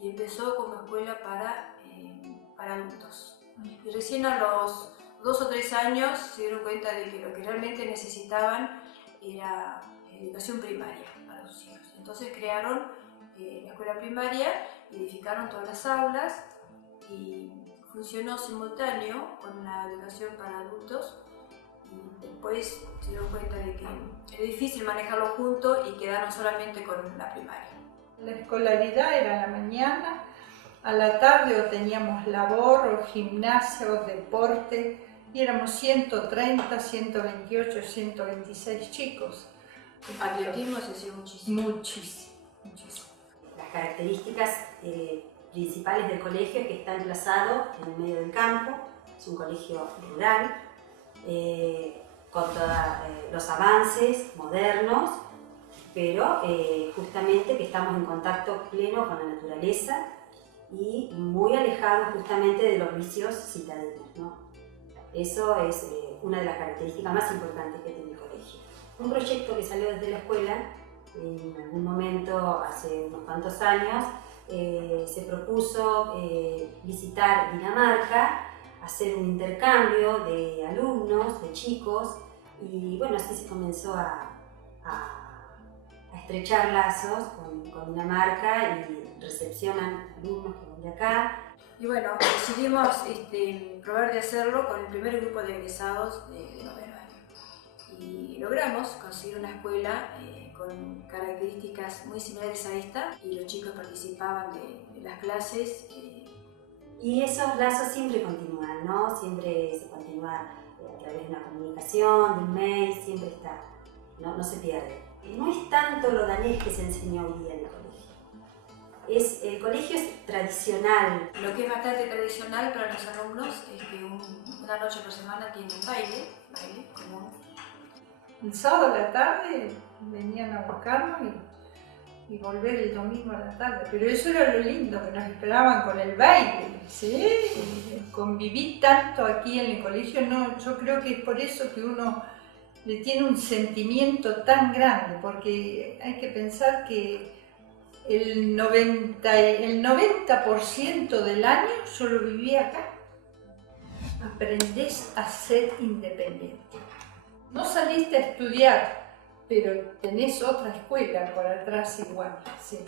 y empezó como escuela para adultos. Y recién a los 2 o 3 años se dieron cuenta de que lo que realmente necesitaban era educación primaria para sus hijos. Entonces crearon la escuela primaria, edificaron todas las aulas y funcionó simultáneo con la educación para adultos. Y después se dieron cuenta de que era difícil manejarlo junto y quedaron solamente con la primaria. La escolaridad era en la mañana, a la tarde o teníamos labor o gimnasia o deporte y éramos 130, 128, 126 chicos. Atletismo se hacía muchísimo. Muchísimo. Las características principales del colegio es que está emplazado en el medio del campo, es un colegio rural, con todos los avances modernos, pero justamente que estamos en contacto pleno con la naturaleza y muy alejados justamente de los vicios citadinos, ¿no? Eso es una de las características más importantes que tiene el colegio. Un proyecto que salió desde la escuela, en algún momento, hace unos cuantos años, se propuso visitar Dinamarca, hacer un intercambio de alumnos, de chicos, y bueno, así se comenzó a estrechar lazos con Dinamarca y recepcionan alumnos que van de acá. Y bueno, decidimos probar de hacerlo con el primer grupo de egresados de noveno año. Y logramos conseguir una escuela con características muy similares a esta, y los chicos participaban de las clases. Y esos lazos siempre continúan, ¿no? Siempre se continúa a través de una comunicación, de un mail, siempre está, no se pierde. No es tanto lo danés que se enseñó hoy día en el colegio. El colegio es tradicional. Lo que es bastante tradicional para los alumnos es que una noche por semana tienen baile común. El sábado a la tarde venían a buscarnos y volver el domingo a la tarde. Pero eso era lo lindo, que nos esperaban con el baile, ¿sí? Conviví tanto aquí en el colegio, no, yo creo que es por eso que uno le tiene un sentimiento tan grande, porque hay que pensar que el 90% del año yo lo viví acá. Aprendés a ser independiente. No saliste a estudiar, pero tenés otra escuela por atrás igual, sí.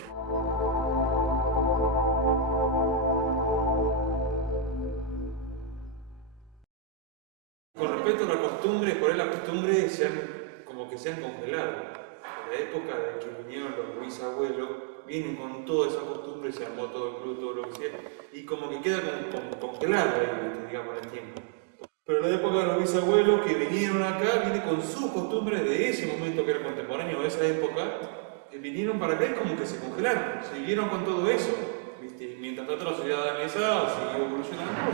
Con respecto a la costumbre, por ahí las costumbres se han congelado. En la época de que vinieron los bisabuelos, vienen con toda esa costumbre, se armó todo el club, todo lo que sea, y como que queda congelado ahí, digamos, en el tiempo. Pero en la época de los bisabuelos que vinieron acá, viene con sus costumbres de ese momento que era contemporáneo, de esa época, que vinieron para acá y como que se congelaron, siguieron con todo eso. ¿Viste? Mientras tanto la sociedad danesa siguió evolucionando,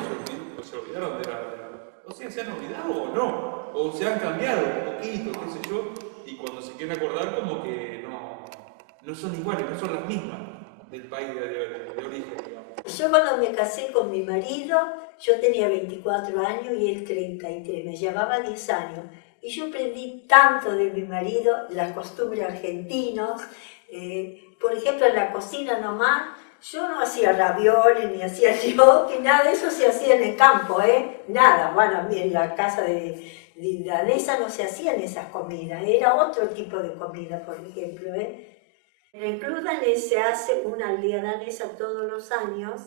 se olvidaron de la... O sea, ¿se han olvidado o no? O se han cambiado un poquito, qué sé yo. y cuando se quieren acordar como que no son iguales, no son las mismas del país de origen, digamos. Yo cuando me casé con mi marido, yo tenía 24 años y él 33, me llevaba 10 años. Y yo aprendí tanto de mi marido, las costumbres argentinas. Por ejemplo, en la cocina nomás, yo no hacía ravioles, ni hacía gnocchi, nada de eso se hacía en el campo, nada. Bueno, en la casa de danesa no se hacían esas comidas, era otro tipo de comida, por ejemplo. En el club danés se hace una aldea danesa todos los años,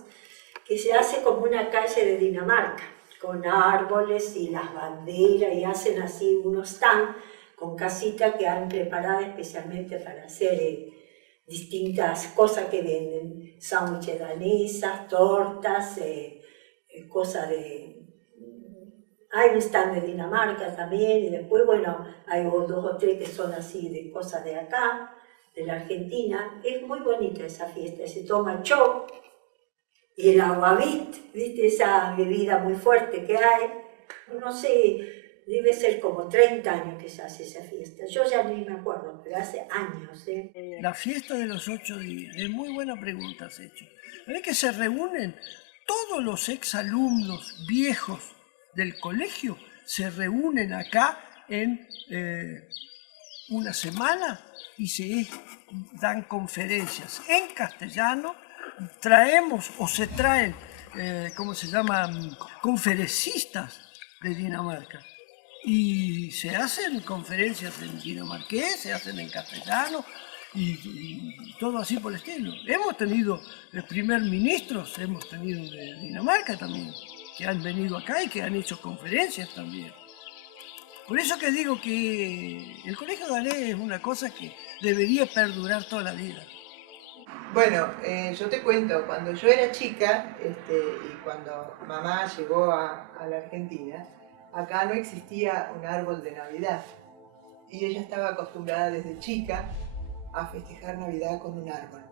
que se hace como una calle de Dinamarca, con árboles y las banderas, y hacen así unos stands con casitas que han preparado especialmente para hacer distintas cosas que venden, sándwiches danesas, tortas, cosas de... Hay un stand de Dinamarca también, y después, bueno, hay 2 o 3 que son así de cosas de acá, de la Argentina. Es muy bonita esa fiesta, se toma chop y el aguavit, ¿viste? Esa bebida muy fuerte que hay. No sé, debe ser como 30 años que se hace esa fiesta. Yo ya ni me acuerdo, pero hace años. La fiesta de los 8 días, es muy buena pregunta has hecho. ¿Ves que se reúnen todos los exalumnos viejos del colegio? Se reúnen acá en una semana y se dan conferencias en castellano. Traemos o se traen, ¿cómo se llama?, conferencistas de Dinamarca. Y se hacen conferencias en dinamarqués, se hacen en castellano y todo así por el estilo. Hemos tenido primer ministros, hemos tenido de Dinamarca también, que han venido acá y que han hecho conferencias también. Por eso que digo que el colegio danés es una cosa que debería perdurar toda la vida. Bueno, yo te cuento, cuando yo era chica y cuando mamá llegó a la Argentina, acá no existía un árbol de Navidad y ella estaba acostumbrada desde chica a festejar Navidad con un árbol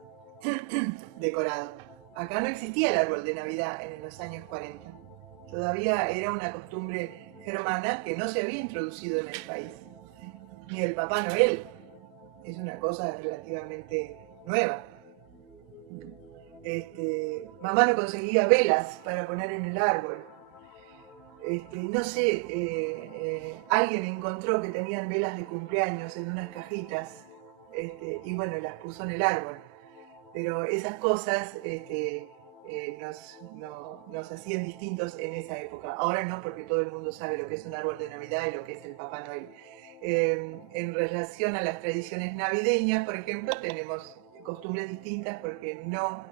decorado. Acá no existía el árbol de Navidad en los años 40. Todavía era una costumbre germana que no se había introducido en el país. Ni el Papá Noel. Es una cosa relativamente nueva. Mamá no conseguía velas para poner en el árbol. No sé, alguien encontró que tenían velas de cumpleaños en unas cajitas y bueno, las puso en el árbol. Pero esas cosas nos hacían distintos en esa época. Ahora no, porque todo el mundo sabe lo que es un árbol de Navidad y lo que es el Papá Noel. En relación a las tradiciones navideñas, por ejemplo, tenemos costumbres distintas porque no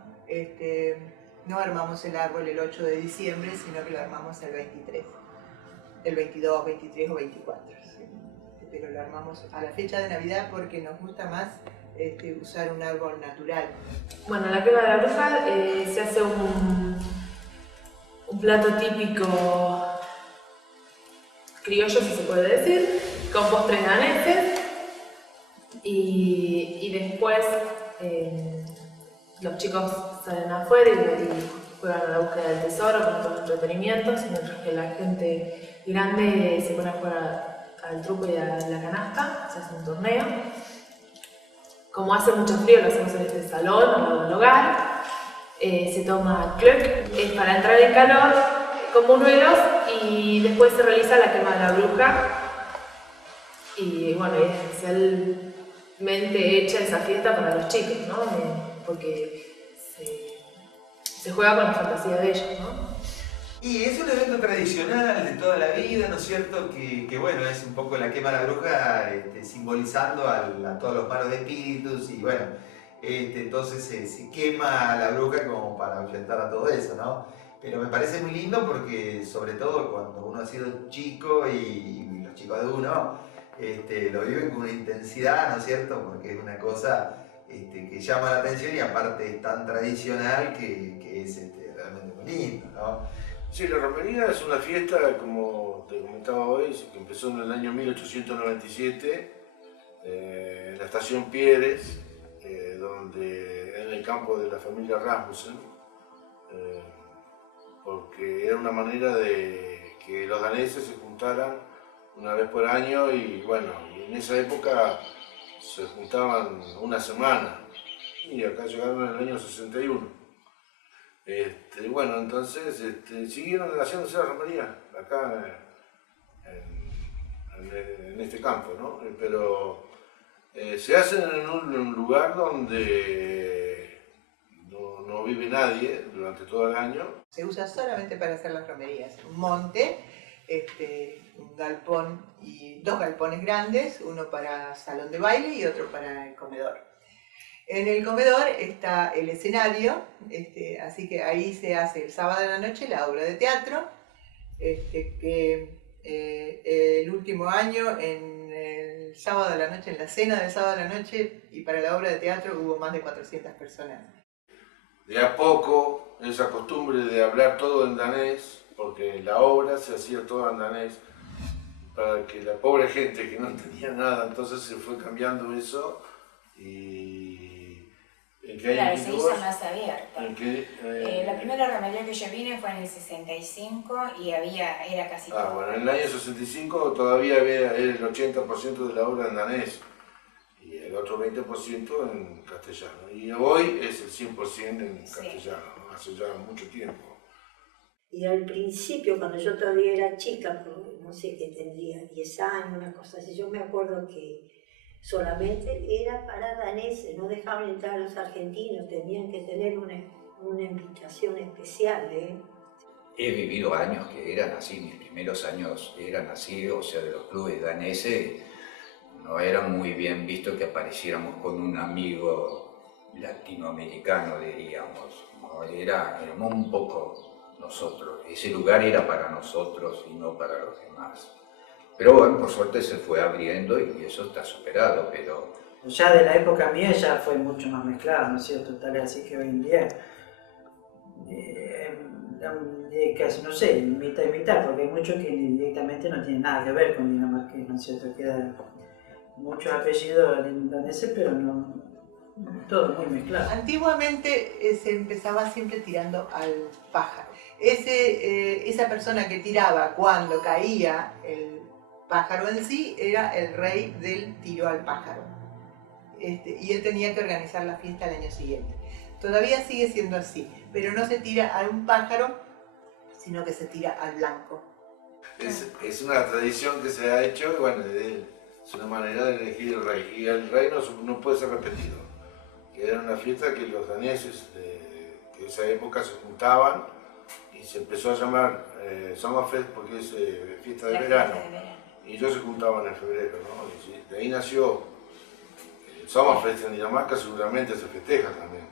armamos el árbol el 8 de diciembre, sino que lo armamos el 23, el 22, 23 o 24. Pero lo armamos a la fecha de Navidad porque nos gusta más usar un árbol natural. Bueno, la quema de la bruja se hace un plato típico criollo, si se puede decir, con postres daneses y después los chicos salen afuera y juegan a la búsqueda del tesoro con otros entretenimientos, mientras que la gente grande se pone a jugar al truco y a la canasta, se hace un torneo. Como hace mucho frío, lo hacemos en este salón o en el hogar. Se toma klöck, es para entrar en calor, con buñuelos, y después se realiza la quema de la bruja. Y bueno, es especialmente hecha esa fiesta para los chicos, ¿no? Porque se juega con la fantasía de ellos, ¿no? Y es un evento tradicional de toda la vida, ¿no es cierto? Que bueno, es un poco la quema de la bruja simbolizando a todos los malos espíritus y bueno, entonces se quema a la bruja como para ahuyentar a todo eso, ¿no? Pero me parece muy lindo porque sobre todo cuando uno ha sido chico y los chicos de uno lo viven con una intensidad, ¿no es cierto? Porque es una cosa que llama la atención y aparte es tan tradicional que es realmente muy lindo, ¿no? Sí, la romería es una fiesta, como te comentaba hoy, que empezó en el año 1897 en la estación Pieres, donde en el campo de la familia Rasmussen, porque era una manera de que los daneses se juntaran una vez por año y bueno, en esa época se juntaban una semana y acá llegaron en el año 61. Bueno, entonces siguieron haciéndose la romería acá en este campo, ¿no? Pero se hacen en un lugar donde no vive nadie durante todo el año. Se usa solamente para hacer las romerías. Un monte, un galpón y 2 galpones grandes, uno para salón de baile y otro para el comedor. En el comedor está el escenario, así que ahí se hace el sábado de la noche la obra de teatro, que el último año, en el sábado de la noche, en la cena del sábado de la noche, y para la obra de teatro hubo más de 400 personas. De a poco, esa costumbre de hablar todo en danés, porque la obra se hacía toda en danés, para que la pobre gente que no entendía nada, entonces se fue cambiando eso y... Claro, se hizo más abierto. La primera romería que yo vine fue en el 65 y era casi todo. Bueno, en el año 65 todavía era el 80% de la obra en danés y el otro 20% en castellano. Y hoy es el 100% en castellano, ¿no? Hace ya mucho tiempo. Y al principio, cuando yo todavía era chica, no sé, que tendría 10 años, una cosa así, yo me acuerdo que solamente era para daneses, no dejaban entrar a los argentinos, tenían que tener una invitación especial. He vivido años que eran así, mis primeros años eran así, o sea, de los clubes daneses no era muy bien visto que apareciéramos con un amigo latinoamericano, diríamos, ¿no? Éramos un poco nosotros, ese lugar era para nosotros y no para los demás. Pero bueno, por suerte se fue abriendo y eso está superado, pero... Ya de la época mía ya fue mucho más mezclado, ¿no es cierto? Tal es así que hoy en día, casi, no sé, mitad y mitad, porque hay muchos que directamente no tienen nada que ver con dinamarqués, ¿no es cierto? Quedan muchos apellidos daneses, pero no, todo muy mezclado. Antiguamente se empezaba siempre tirando al pájaro. Esa persona que tiraba cuando caía el pájaro en sí era el rey del tiro al pájaro, y él tenía que organizar la fiesta al año siguiente. Todavía sigue siendo así, pero no se tira a un pájaro, sino que se tira al blanco. Es una tradición que se ha hecho, y bueno, es una manera de elegir el rey, y el rey no puede ser repetido. Era una fiesta que los daneses de esa época se juntaban y se empezó a llamar Sommerfest porque es fiesta de verano. Y ellos se juntaban en febrero, ¿no? Y de ahí nació el Sommerfest en Dinamarca, seguramente se festeja también,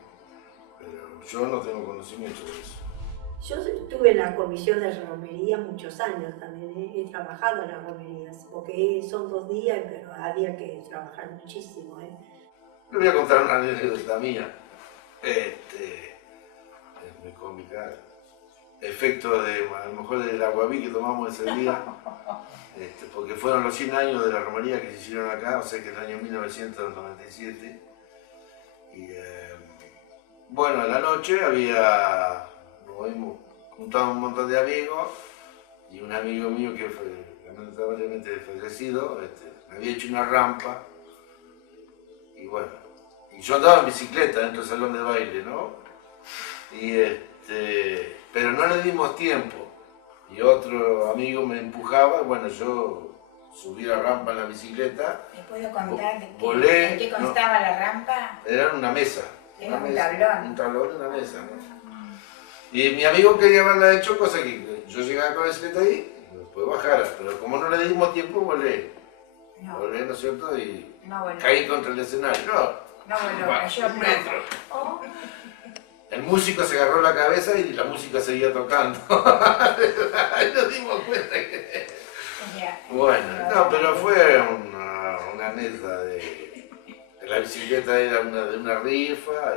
pero yo no tengo conocimiento de eso. Yo estuve en la comisión de romería muchos años también, he trabajado en las romerías, porque son 2 días, pero había que trabajar muchísimo. Le voy a contar una anécdota mía, es muy cómica. Efecto a lo mejor del aguaví que tomamos ese día, porque fueron los 100 años de la romería que se hicieron acá, o sea que el año 1997. Y bueno, a la noche nos habíamos juntado un montón de amigos y un amigo mío que fue lamentablemente fallecido, me había hecho una rampa y bueno, y yo andaba en bicicleta dentro del salón de baile, ¿no? Pero no le dimos tiempo y otro amigo me empujaba y bueno, yo subí la rampa en la bicicleta. ¿Les puedo contar de qué constaba la rampa? Era una mesa. Era un tablón. Un tablón y una mesa, ¿no? Y mi amigo quería haberla hecho, cosa que yo llegaba con la bicicleta ahí y después bajara, pero como no le dimos tiempo, volé, ¿no es cierto? Y caí contra el escenario. No, cayó un metro. El músico se agarró la cabeza y la música seguía tocando. Ahí nos dimos cuenta que... Bueno, no, pero fue una anécdota de la bicicleta era de una rifa.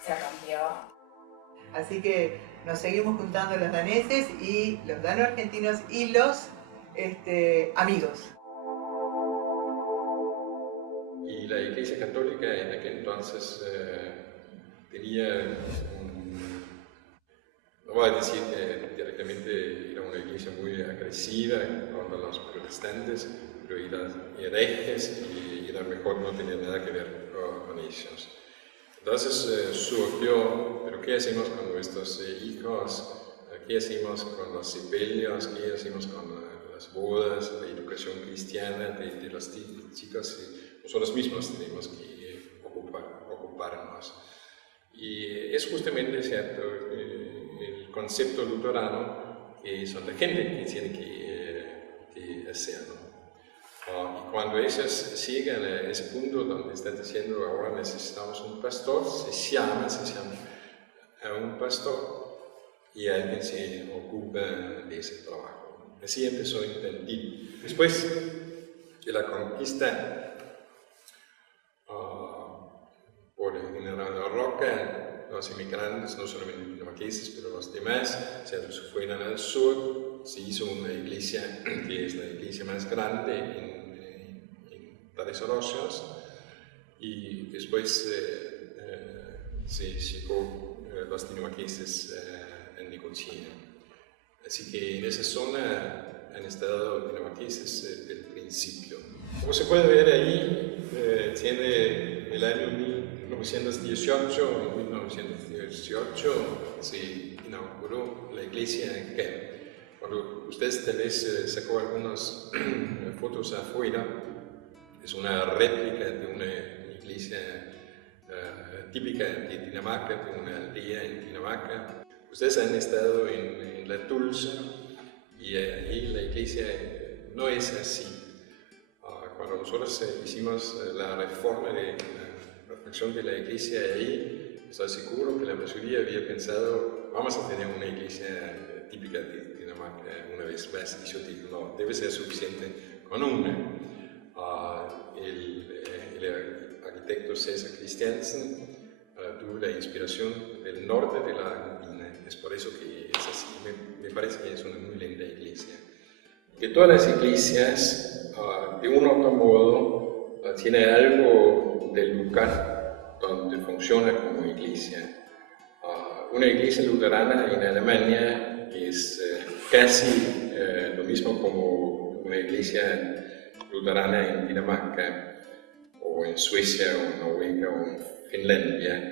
Se rompió. Así que nos seguimos juntando los daneses y los dano-argentinos y los amigos. Y la Iglesia Católica en aquel entonces tenía no voy a decir que directamente era una iglesia muy agresiva contra los protestantes, pero eran herejes y era mejor no tener nada que ver con ellos. Entonces surgió, pero ¿qué hacemos con nuestros hijos? ¿Qué hacemos con los sepelios? ¿Qué hacemos con las bodas, la educación cristiana de los chicos? Nosotros mismos tenemos que ocuparnos. Y es justamente cierto el concepto luterano que son la gente que tiene que hacerlo. Y cuando ellos llegan a ese punto donde están diciendo ahora necesitamos un pastor, se llama a un pastor y alguien se ocupa de ese trabajo. Así empezó a entender. Después de la conquista por el general Roca, los inmigrantes, no solamente dinamarqueses, pero los demás, se fueron al sur, se hizo una iglesia que es la iglesia más grande en Tres Arroyos, y después se llegó los dinamarqueses en Necochea. Así que en esa zona han estado dinamarqueses desde el principio. Como se puede ver ahí, tiene el año 1918, en 1918 se inauguró la iglesia acá. Cuando ustedes tal vez sacó algunas fotos afuera, es una réplica de una iglesia típica de Dinamarca, de una aldea en Dinamarca. Ustedes han estado en La Tulsa y ahí la iglesia no es así. Cuando nosotros hicimos la reforma de la refacción de la iglesia ahí, estoy seguro que la mayoría había pensado, vamos a tener una iglesia típica de Dinamarca una vez más. Y yo digo, no, debe ser suficiente con una. El arquitecto César Christiansen tuvo la inspiración del norte de la Argentina. Es por eso que es así. Me parece que es una muy linda iglesia. Que todas las iglesias, de un u otro modo, tienen algo del lugar donde funciona como iglesia. Una iglesia luterana en Alemania es casi lo mismo como una iglesia luterana en Dinamarca, o en Suecia, o en Noruega, o en Finlandia.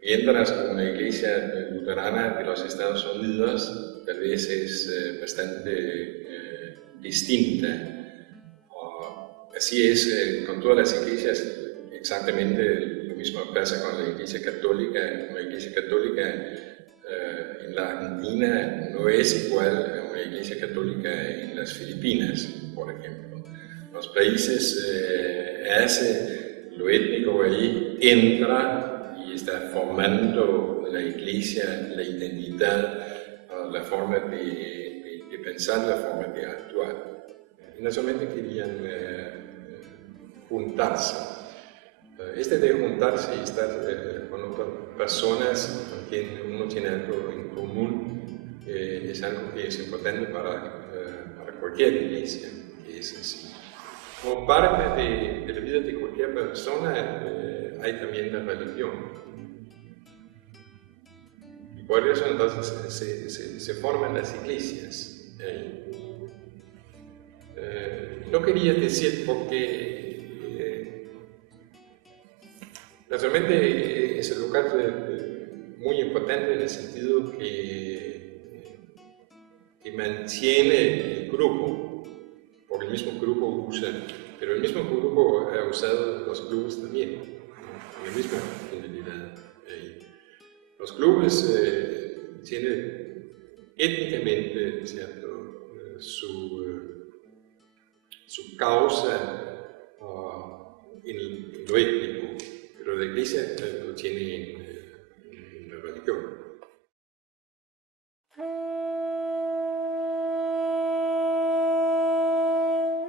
Mientras una iglesia luterana de los Estados Unidos tal vez es bastante distinta. Así es con todas las iglesias, exactamente lo mismo pasa con la iglesia católica. Una iglesia católica en la Argentina no es igual a una iglesia católica en las Filipinas, por ejemplo. Los países hace lo étnico ahí, entra y está formando la iglesia, la identidad, la forma de pensar, la forma de actuar. Y no solamente querían juntarse. De juntarse y estar con otras personas con quien uno tiene algo en común es algo que es importante para cualquier iglesia, que es así. Como parte de la vida de cualquier persona hay también la religión. Y por eso entonces se forman las iglesias ahí. No quería decir porque realmente es un lugar muy importante en el sentido que mantiene el grupo. Porque el mismo grupo usa, pero el mismo grupo ha usado los clubes también, con la misma finalidad. Los clubes tienen étnicamente, ¿cierto?, su causa en lo étnico, pero la iglesia lo tiene en la religión.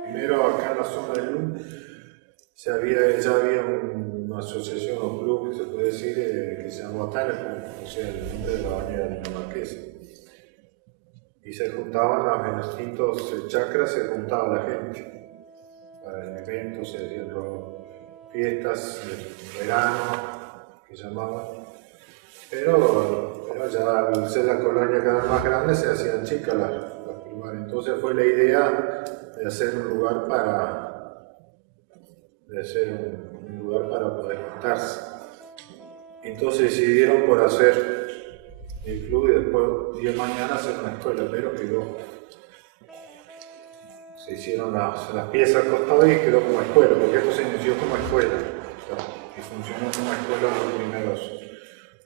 Primero acá en la zona de Lund ya había una asociación o club, se puede decir, que se llamó Tannepunkt, o sea, el nombre de la bañera dinamarquesa. Y se juntaban en los distintos chakras, se juntaba la gente para eventos, se hacían fiestas de verano, que llamaban. Pero ya al ser la colonia cada vez más grande se hacían chicas las primarias. Entonces fue la idea hacer un lugar para poder juntarse. Entonces decidieron por hacer el club y después 10 mañana hacer una escuela, pero quedó. Se hicieron las piezas al costado y quedó como escuela, porque esto se inició como escuela. Y funcionó como escuela los primeros,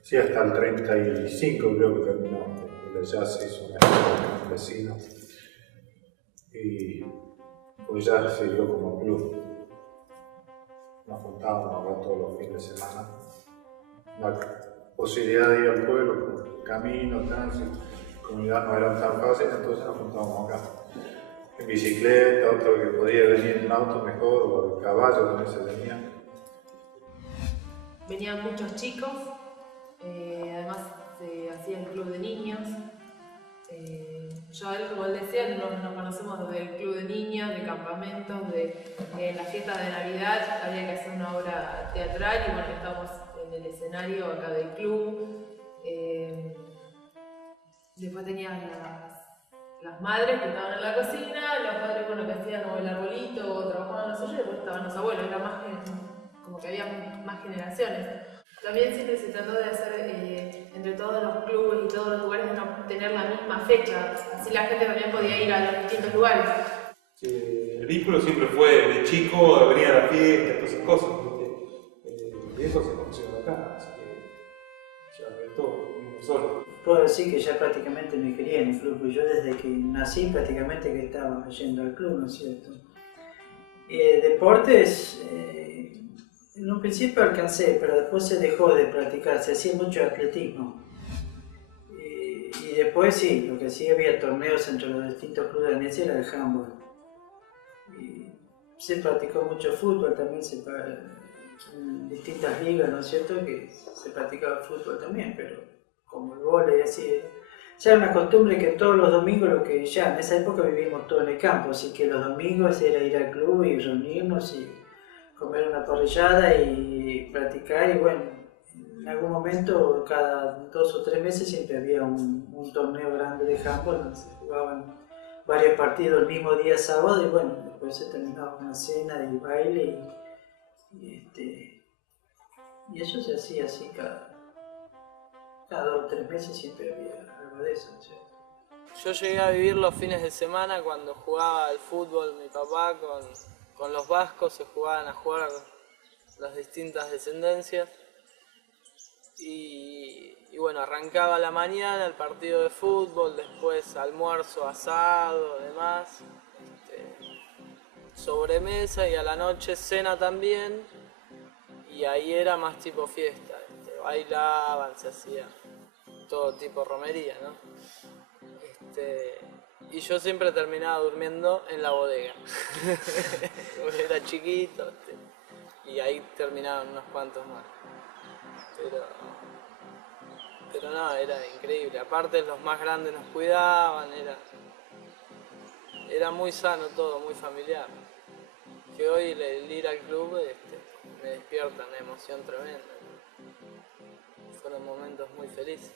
sí, hasta el 35 creo que terminó, donde ya se hizo una escuela con un vecino. Y pues ya se dio como club. Nos juntábamos acá todos los fines de semana. La posibilidad de ir al pueblo por camino, tránsito, comunidad no eran tan fáciles, entonces nos juntábamos acá. En bicicleta, otro que podía venir en auto mejor, o el caballo también se venía. Venían muchos chicos, además se hacía el club de niños. Yo, como él decía, nos conocemos desde el club de niños, de campamentos, de la fiesta de Navidad, había que hacer una obra teatral y bueno, estamos en el escenario acá del club. Después tenían las madres que estaban en la cocina, los padres bueno, que hacían o el arbolito o trabajaban los suyos, y después estaban los abuelos, era más como que había más generaciones. También siempre se trató de hacer entre todos los clubes y todos los lugares de no tener la misma fecha, así la gente también podía ir a los distintos lugares. El vínculo siempre fue de chico, venir a la fiesta, todas esas cosas. Y eso se conoció acá, así que ya de todo, mismo solo. Puedo decir que ya prácticamente me quería en el club, porque yo desde que nací prácticamente que estaba yendo al club, ¿no es cierto? Deportes, en un principio alcancé, pero después se dejó de practicar, se hacía mucho atletismo. Y después sí, lo que sí había torneos entre los distintos clubes daneses era el handball. Y se practicó mucho fútbol también, en distintas ligas, ¿no es cierto? Que se practicaba fútbol también, pero como el vóley, así. Ya era una costumbre que todos los domingos, lo que ya en esa época vivimos todo en el campo, así que los domingos era ir al club y reunirnos y comer una parrillada y practicar. Y bueno, en algún momento, cada 2 o 3 meses, siempre había un torneo grande de handball donde se jugaban varios partidos el mismo día sábado y bueno, después se terminaba una cena y baile y eso se hacía así cada 2 o 3 meses, siempre había algo de eso, ¿cierto? Yo llegué a vivir los fines de semana cuando jugaba al fútbol mi papá con los vascos, se jugaban a jugar las distintas descendencias y bueno, arrancaba a la mañana el partido de fútbol, después almuerzo, asado, demás, sobremesa y a la noche cena también y ahí era más tipo fiesta, bailaban, se hacía todo tipo romería, ¿no? Y yo siempre terminaba durmiendo en la bodega. Era chiquito y ahí terminaban unos cuantos más. Pero no, era increíble. Aparte los más grandes nos cuidaban, era muy sano todo, muy familiar. Que hoy el ir al club me despierta una emoción tremenda. Fueron momentos muy felices.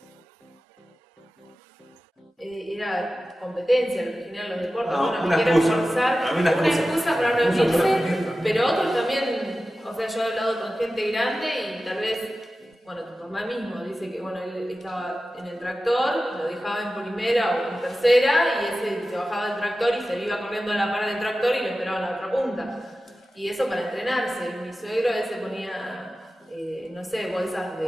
Era competencia, al final los deportes, bueno, me quieren forzar, una excusa para no unirse, pero otros también, o sea, yo he hablado con gente grande y tal vez, bueno, tu mamá mismo dice que, bueno, él estaba en el tractor, lo dejaba en primera o en tercera y ese se bajaba del tractor y se iba corriendo a la par del tractor y lo esperaba en la otra punta. Y eso para entrenarse, mi suegro a veces ponía, no sé, bolsas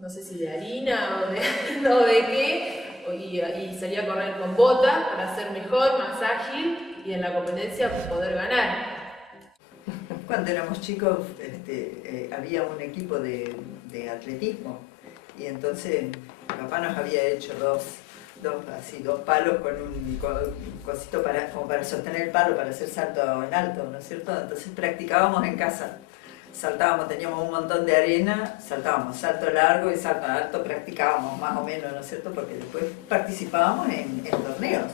no sé si de harina o de qué, y salía a correr con botas para ser mejor, más ágil y en la competencia poder ganar. Cuando éramos chicos había un equipo de atletismo y entonces mi papá nos había hecho dos palos con un cosito como para sostener el palo para hacer salto en alto, ¿no es cierto? Entonces practicábamos en casa. Saltábamos, teníamos un montón de arena, saltábamos salto largo y salto alto, practicábamos más o menos, ¿no es cierto? Porque después participábamos en torneos.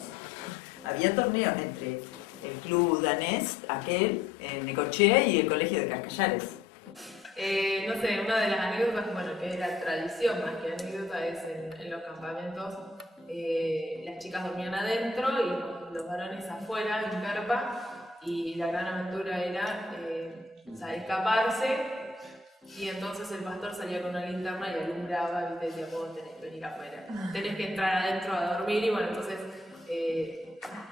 Había torneos entre el club danés, aquel, en Necochea y el colegio de Cascallares. No sé, una de las anécdotas, bueno, que es la tradición más que anécdota, es en los campamentos, las chicas dormían adentro y y los varones afuera en carpa, y la gran aventura era escaparse, y entonces el pastor salía con una linterna y alumbraba y te decía, vos tenés que venir afuera, tenés que entrar adentro a dormir, y bueno, entonces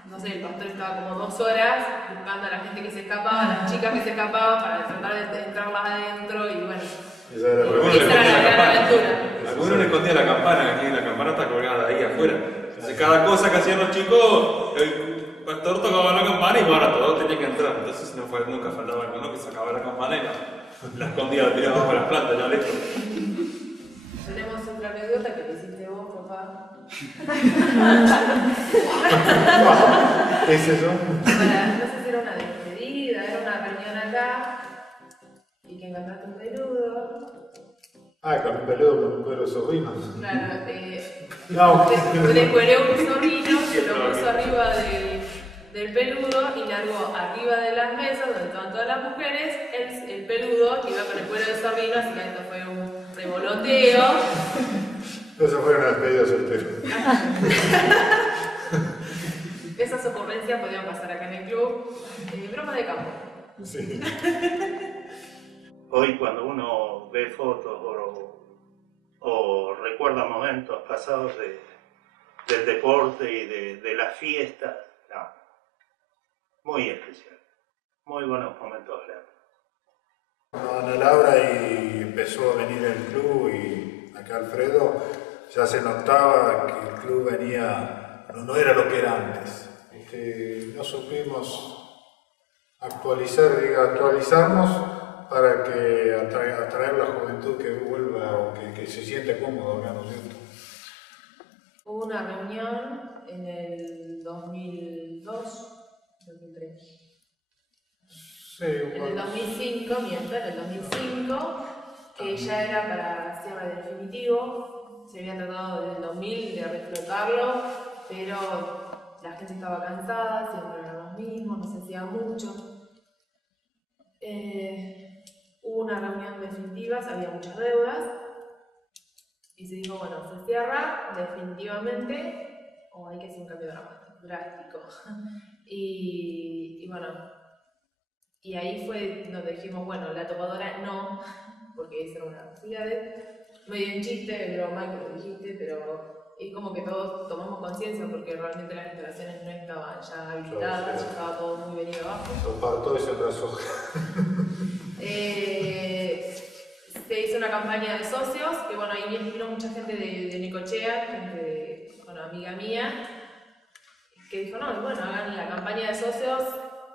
no sé, el pastor estaba como 2 horas buscando a la gente que se escapaba, a las chicas que se escapaban para tratar de entrarlas adentro, y bueno, esa era la gran aventura. Algunos le escondía la campana, que la campana está colgada ahí afuera. Entonces cada cosa que hacían los chicos, el pastor tocaba la campana y bueno, todos tenían que entrar. Entonces nunca faltaba alguno que sacaba la campana y la escondía, la tiraba bajo las plantas, ya lejos. Tenemos otra anécdota que le hiciste vos, papá. ¿Qué es eso? No sé si era una despedida, era una reunión acá, y que encontraste un peludo. Con un peludo, con un cuero zorrino. Claro, le cuelé un zorrino, se lo puso arriba del peludo y largó arriba de las mesas donde estaban todas las mujeres el peludo que iba con el cuero de zorrino, así que esto fue un revoloteo. Eso fue una despedida soltera. Esas ocurrencias podían pasar acá en el club. Broma de campo. Sí. Hoy cuando uno ve fotos o recuerda momentos pasados del deporte y de las fiestas, muy especial. Muy buenos momentos, Leandro. Ana Laura y empezó a venir al club, y acá Alfredo, ya se notaba que el club venía, no era lo que era antes. No supimos actualizarnos para que atraer la juventud que vuelva o que se siente cómodo acá, ¿no es cierto? Hubo una reunión en el 2002, 2003. Sí, en el 2005, en el 2005, que ya era para cierre definitivo. Se había tratado desde el 2000 de reflotarlo, pero la gente estaba cansada, siempre eran los mismos, no se hacía mucho. Hubo una reunión definitiva, había muchas deudas, y se dijo, bueno, se cierra definitivamente o hay que hacer un cambio drástico. Y bueno, y ahí fue donde dijimos, bueno, la topadora no, porque esa era una posibilidad, medio en chiste, broma que lo dijiste, pero es como que todos tomamos conciencia porque realmente las instalaciones no estaban ya habilitadas, ya estaba todo muy venido abajo. Todo ese brazo. Se hizo una campaña de socios, que bueno, ahí vino mucha gente de Necochea, gente amiga mía, que dijo, no, bueno, hagan la campaña de socios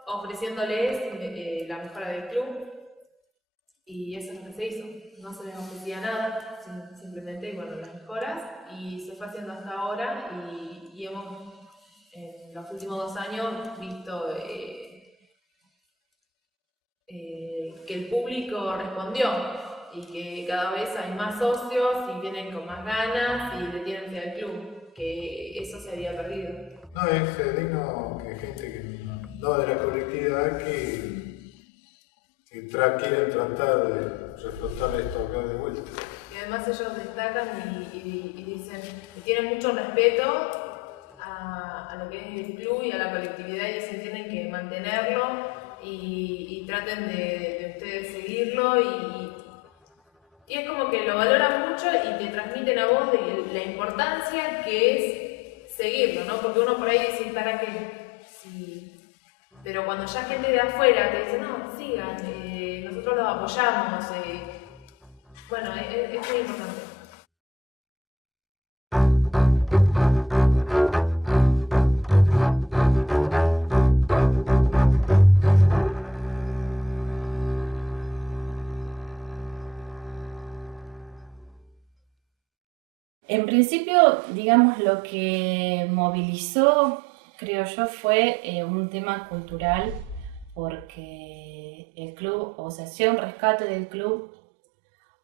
ofreciéndoles la mejora del club, y eso es lo que se hizo. No se les ofrecía nada, simplemente bueno, las mejoras, y se fue haciendo hasta ahora, y hemos en los últimos 2 años visto que el público respondió y que cada vez hay más socios y vienen con más ganas y le tienen fe al club, que eso se había perdido. No, es digno que gente que no de la colectividad que quieren tratar de reflotar esto acá de vuelta. Y además ellos destacan y dicen que tienen mucho respeto a lo que es el club y a la colectividad, y dicen que tienen que mantenerlo y traten de ustedes seguirlo, y es como que lo valoran mucho y te transmiten a vos de la importancia que es seguirlo, ¿no? Porque uno por ahí dice, ¿para qué? Sí. Pero cuando ya gente de afuera te dice, no, sigan, nosotros los apoyamos, bueno, es muy importante. En principio, digamos, lo que movilizó, creo yo, fue un tema cultural, porque el club, o se hacía un rescate del club,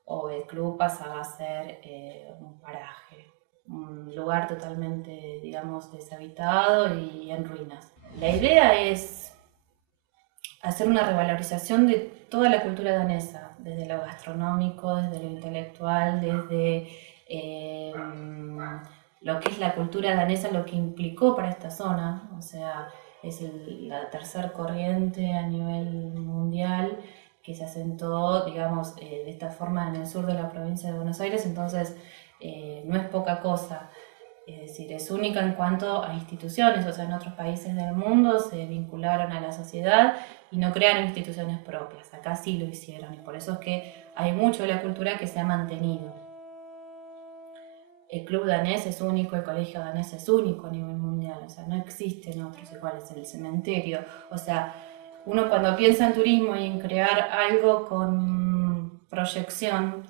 o el club pasaba a ser un paraje, un lugar totalmente, digamos, deshabitado y en ruinas. La idea es hacer una revalorización de toda la cultura danesa, desde lo gastronómico, desde lo intelectual, desde lo que es la cultura danesa, lo que implicó para esta zona, o sea, es la tercer corriente a nivel mundial que se asentó, digamos, de esta forma en el sur de la provincia de Buenos Aires, entonces no es poca cosa. Es decir, es única en cuanto a instituciones, o sea, en otros países del mundo se vincularon a la sociedad y no crearon instituciones propias. Acá sí lo hicieron y por eso es que hay mucho de la cultura que se ha mantenido. El club danés es único, el colegio danés es único a nivel mundial, o sea, no existen otros iguales, el cementerio, o sea, uno cuando piensa en turismo y en crear algo con proyección,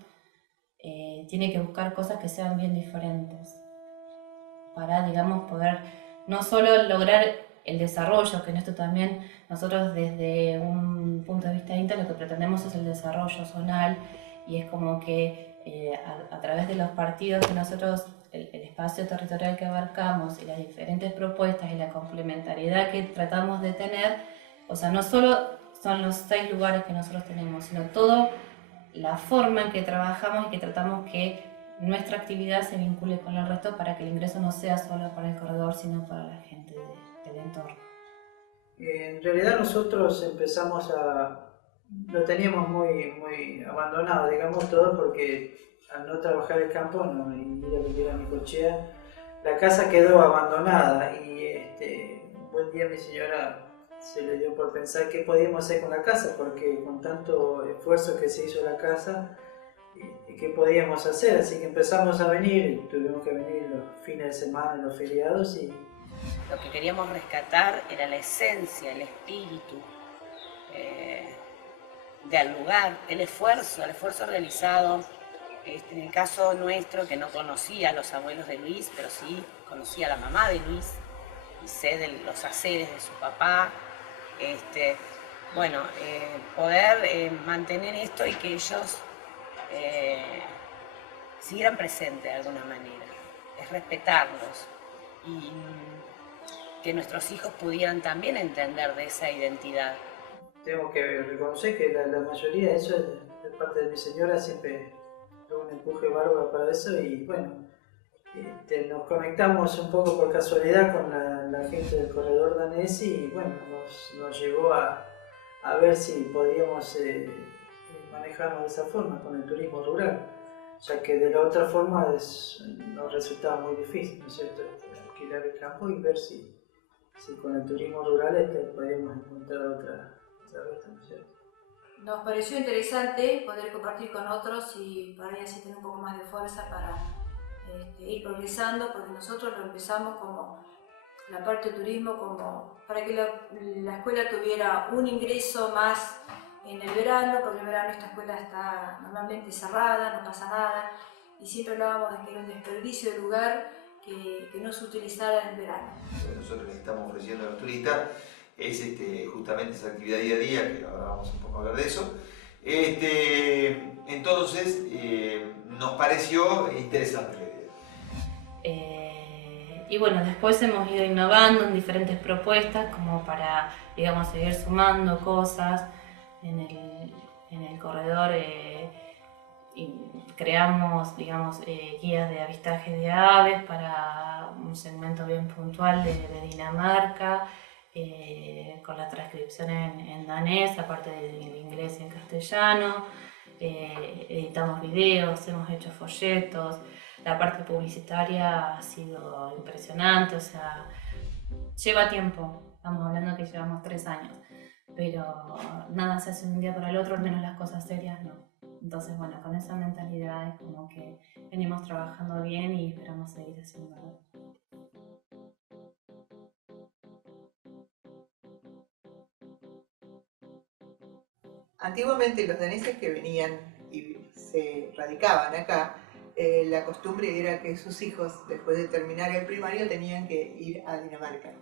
tiene que buscar cosas que sean bien diferentes para, digamos, poder no solo lograr el desarrollo, que en esto también nosotros desde un punto de vista INTA lo que pretendemos es el desarrollo zonal y es como que a través de los partidos que nosotros, el espacio territorial que abarcamos y las diferentes propuestas y la complementariedad que tratamos de tener, o sea, no solo son los 6 lugares que nosotros tenemos, sino toda la forma en que trabajamos y que tratamos que nuestra actividad se vincule con el resto para que el ingreso no sea solo para el corredor, sino para la gente del entorno. En realidad nosotros empezamos lo teníamos muy abandonado, digamos, todo, porque al no trabajar el campo, no ir a vivir a Necochea, la casa quedó abandonada y un buen día mi señora se le dio por pensar qué podíamos hacer con la casa, porque con tanto esfuerzo que se hizo la casa, qué podíamos hacer, así que empezamos a venir, tuvimos que venir los fines de semana, los feriados y... Lo que queríamos rescatar era la esencia, el espíritu del lugar, el esfuerzo realizado, en el caso nuestro, que no conocía a los abuelos de Luis, pero sí conocía a la mamá de Luis y sé de los haceres de su papá, poder mantener esto y que ellos siguieran presentes de alguna manera, es respetarlos y que nuestros hijos pudieran también entender de esa identidad. Tengo que reconocer que la mayoría de eso de parte de mi señora siempre tuvo un empuje bárbaro para eso y bueno, nos conectamos un poco por casualidad con la gente del corredor danés y bueno, nos llevó a ver si podíamos manejarnos de esa forma con el turismo rural, ya que de la otra forma nos resultaba muy difícil, ¿no es cierto? Alquilar el campo y ver si con el turismo rural podíamos encontrar otra ruta, ¿no es cierto? Nos pareció interesante poder compartir con otros y para así tener un poco más de fuerza para ir progresando, porque nosotros lo empezamos como la parte de turismo, como para que la escuela tuviera un ingreso más en el verano, porque en el verano esta escuela está normalmente cerrada, no pasa nada, y siempre hablábamos de que era un desperdicio de lugar que no se utilizara en el verano. Lo que nosotros les estamos ofreciendo a los turistas es justamente esa actividad día a día, que ahora vamos un poco a hablar de eso. Entonces, nos pareció interesante la idea. Y bueno, después hemos ido innovando en diferentes propuestas como para, digamos, seguir sumando cosas en el corredor. Y creamos, digamos, guías de avistaje de aves para un segmento bien puntual de Dinamarca, con la transcripción en danés, aparte del inglés y en castellano. Editamos videos, hemos hecho folletos. La parte publicitaria ha sido impresionante, o sea, lleva tiempo. Estamos hablando que llevamos 3 años, pero nada se hace de un día para el otro, al menos las cosas serias no. Entonces, bueno, con esa mentalidad es como que venimos trabajando bien y esperamos seguir haciéndolo. Antiguamente los daneses que venían y se radicaban acá, la costumbre era que sus hijos, después de terminar el primario, tenían que ir a Dinamarca.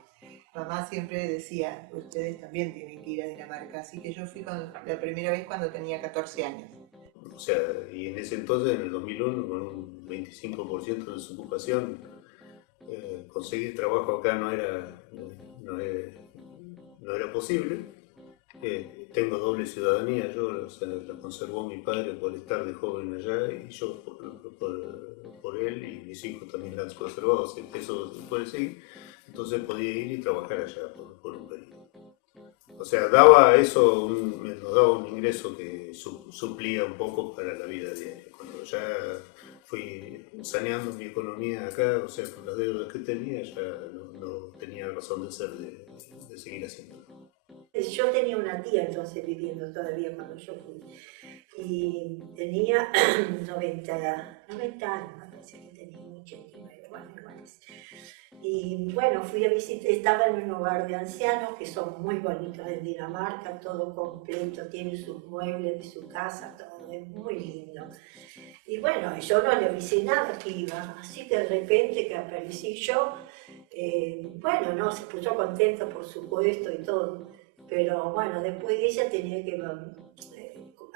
Mamá siempre decía, ustedes también tienen que ir a Dinamarca, así que yo fui la primera vez cuando tenía 14 años. O sea, y en ese entonces, en el 2001, con un 25% de desocupación, conseguir trabajo acá no era posible. Tengo doble ciudadanía, yo, o sea, la conservó mi padre por estar de joven allá y yo por por él y mis hijos también la han conservado, eso se puede seguir. Entonces podía ir y trabajar allá por un periodo. O sea, daba eso, nos daba un ingreso que suplía un poco para la vida diaria. Cuando ya fui saneando mi economía acá, o sea, con las deudas que tenía, ya no tenía razón de ser de seguir haciéndolo. Yo tenía una tía entonces viviendo todavía cuando yo fui. Y tenía 90 años, me parece que tenía 89, bueno, iguales. Y bueno, fui a visitar, estaba en un hogar de ancianos que son muy bonitos en Dinamarca, todo completo, tiene sus muebles de su casa, todo es muy lindo. Y bueno, yo no le avisé nada que iba, así que de repente que aparecí yo, bueno, no, se puso contento por supuesto y todo, pero bueno, después ella tenía que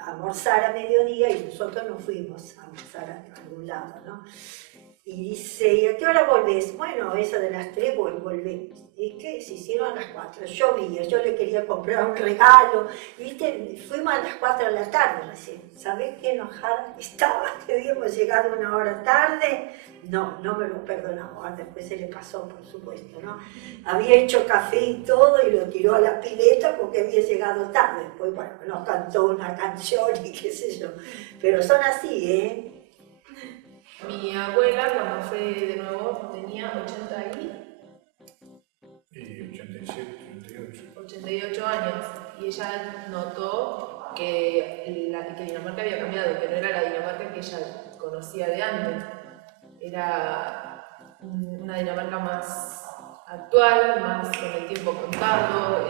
almorzar a mediodía y nosotros nos fuimos a almorzar a algún lado, ¿no? Y dice, ¿y a qué hora volvés? Bueno, eso de las 3 volvemos. ¿Y qué? Se hicieron a las 4. Llovía, yo le quería comprar un regalo. ¿Viste? Fuimos a las 4 de la tarde recién. ¿Sabés qué enojada estaba? Que habíamos llegado 1 hora tarde. No me lo perdonaba. Después se le pasó, por supuesto, ¿no? Había hecho café y todo y lo tiró a la pileta porque había llegado tarde. Después, bueno, nos cantó una canción y qué sé yo. Pero son así, ¿eh? Mi abuela, cuando fue de nuevo, tenía 88 años y ella notó que Dinamarca había cambiado, que no era la Dinamarca que ella conocía de antes. Era una Dinamarca más actual, más con el tiempo contado,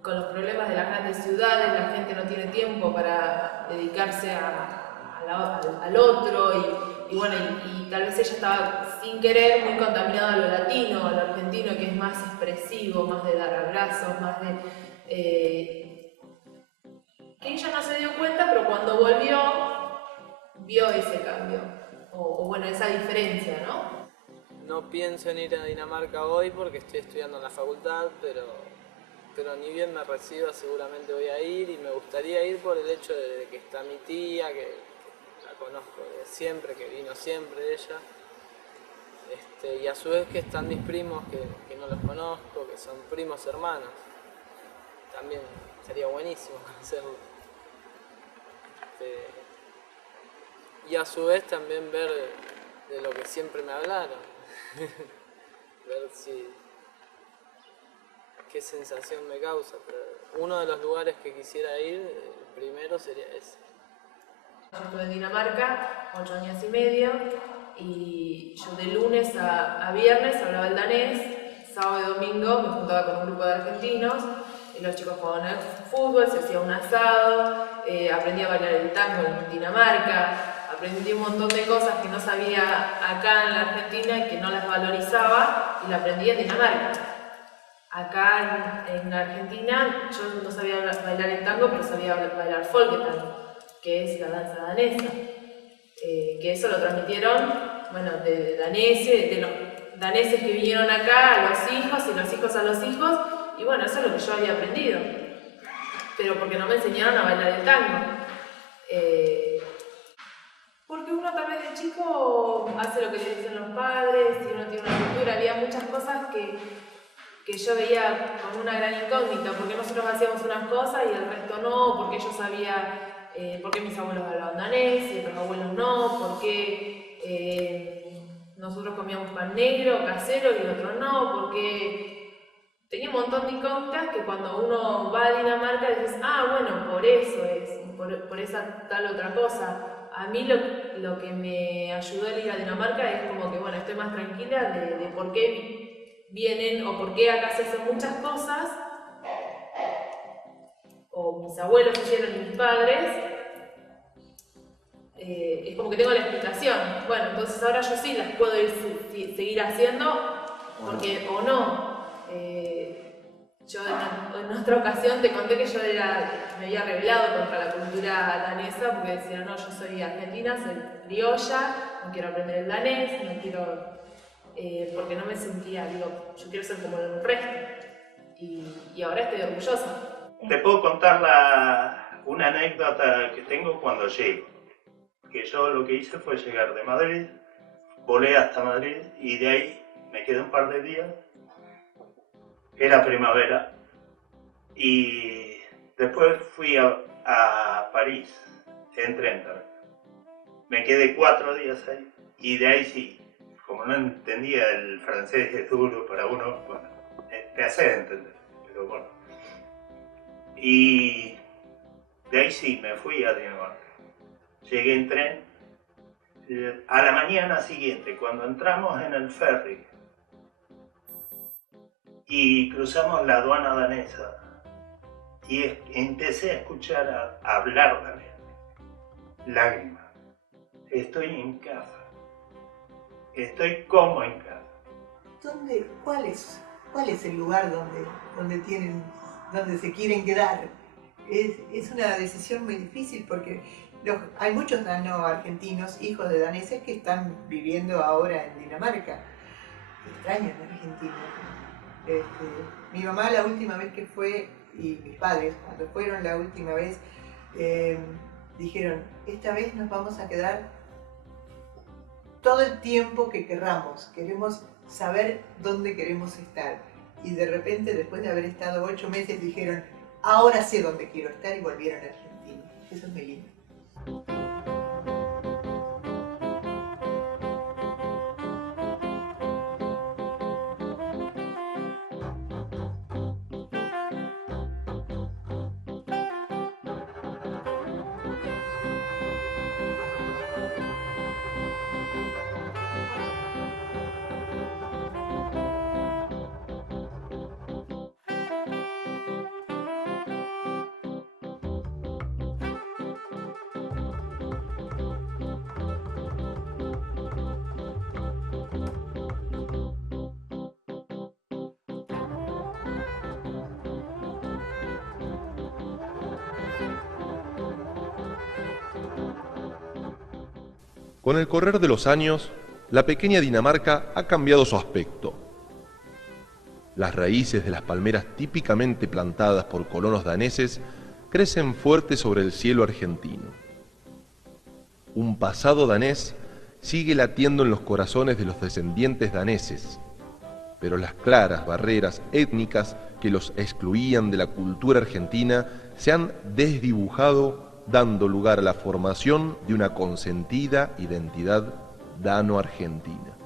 con los problemas de las grandes ciudades, la gente no tiene tiempo para dedicarse al otro y tal vez ella estaba sin querer muy contaminada a lo latino, a lo argentino, que es más expresivo, más de dar abrazos, más de... que ella no se dio cuenta, pero cuando volvió, vio ese cambio, esa diferencia, ¿no? No pienso en ir a Dinamarca hoy porque estoy estudiando en la facultad, pero ni bien me reciba seguramente voy a ir y me gustaría ir por el hecho de que está mi tía, que la conozco de siempre, que vino siempre ella, y a su vez que están mis primos que no los conozco, que son primos hermanos, también sería buenísimo conocerlos. Y a su vez también ver de lo que siempre me hablaron, ver qué sensación me causa, pero uno de los lugares que quisiera ir, primero sería ese. Yo estuve en Dinamarca 8 años y medio y yo de lunes a viernes hablaba el danés, sábado y domingo me juntaba con un grupo de argentinos y los chicos jugaban al fútbol, se hacía un asado, aprendí a bailar el tango en Dinamarca, aprendí un montón de cosas que no sabía acá en la Argentina y que no las valorizaba y las aprendí en Dinamarca. Acá en Argentina yo no sabía bailar el tango, pero sabía bailar folketango, que es la danza danesa. Que eso lo transmitieron, de los daneses que vinieron acá a los hijos y los hijos a los hijos, y bueno, eso es lo que yo había aprendido. Pero porque no me enseñaron a bailar el tango. Porque uno tal vez de chico hace lo que le dicen los padres, y uno tiene una cultura, había muchas cosas que yo veía con una gran incógnita, porque nosotros hacíamos unas cosas y el resto no, porque yo sabía por qué mis abuelos hablaban danés y los abuelos no, por qué nosotros comíamos pan negro, casero y el otro no, porque tenía un montón de incógnitas que cuando uno va a Dinamarca dices, por eso es, por esa tal otra cosa. A mí lo que me ayudó a ir a Dinamarca es como que, estoy más tranquila de por qué vienen o por qué acá se hacen muchas cosas, o mis abuelos hicieron y mis padres, es como que tengo la explicación. Bueno, entonces ahora yo sí las puedo seguir haciendo, porque o no. Yo en otra ocasión te conté que yo me había rebelado contra la cultura danesa, porque decía, no, yo soy argentina, soy criolla, no quiero aprender el danés, no quiero... porque no me sentía, yo quiero ser como el resto y ahora estoy orgullosa. Te puedo contar una anécdota que tengo cuando llego. que yo lo que hice fue llegar de Madrid, volé hasta Madrid y de ahí me quedé un par de días. Era primavera y después fui a París en tren. Me quedé 4 días ahí y de ahí sí, como no entendía el francés, es duro para uno, bueno, te hace entender, pero bueno. Y de ahí sí, me fui a Dinamarca. Llegué en tren. A la mañana siguiente, cuando entramos en el ferry y cruzamos la aduana danesa, y empecé a escuchar a hablar danés. Lágrimas. Estoy en casa. Estoy como en casa. ¿Cuál es el lugar donde se quieren quedar? Es una decisión muy difícil porque hay muchos dano-argentinos, hijos de daneses, que están viviendo ahora en Dinamarca. Extrañan a Argentina. Mi mamá la última vez que fue, y mis padres cuando fueron la última vez, dijeron, esta vez nos vamos a quedar todo el tiempo que querramos saber dónde queremos estar. Y de repente, después de haber estado 8 meses, dijeron, ahora sé dónde quiero estar, y volvieron a Argentina. Eso es muy lindo. Con el correr de los años, la pequeña Dinamarca ha cambiado su aspecto. Las raíces de las palmeras típicamente plantadas por colonos daneses crecen fuertes sobre el cielo argentino. Un pasado danés sigue latiendo en los corazones de los descendientes daneses, pero las claras barreras étnicas que los excluían de la cultura argentina se han desdibujado, dando lugar a la formación de una consentida identidad dano-argentina.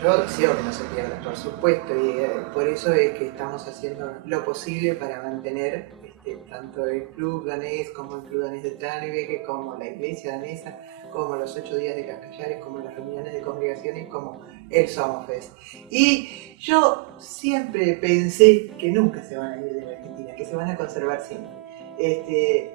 Yo deseo que no se pierda, por supuesto, y por eso es que estamos haciendo lo posible para mantener tanto el club danés como el club danés de Tranebäck, como la iglesia danesa, como los 8 días de Cascallares, como las reuniones de congregaciones, como el Sommerfest. Y yo siempre pensé que nunca se van a ir de la Argentina, que se van a conservar siempre.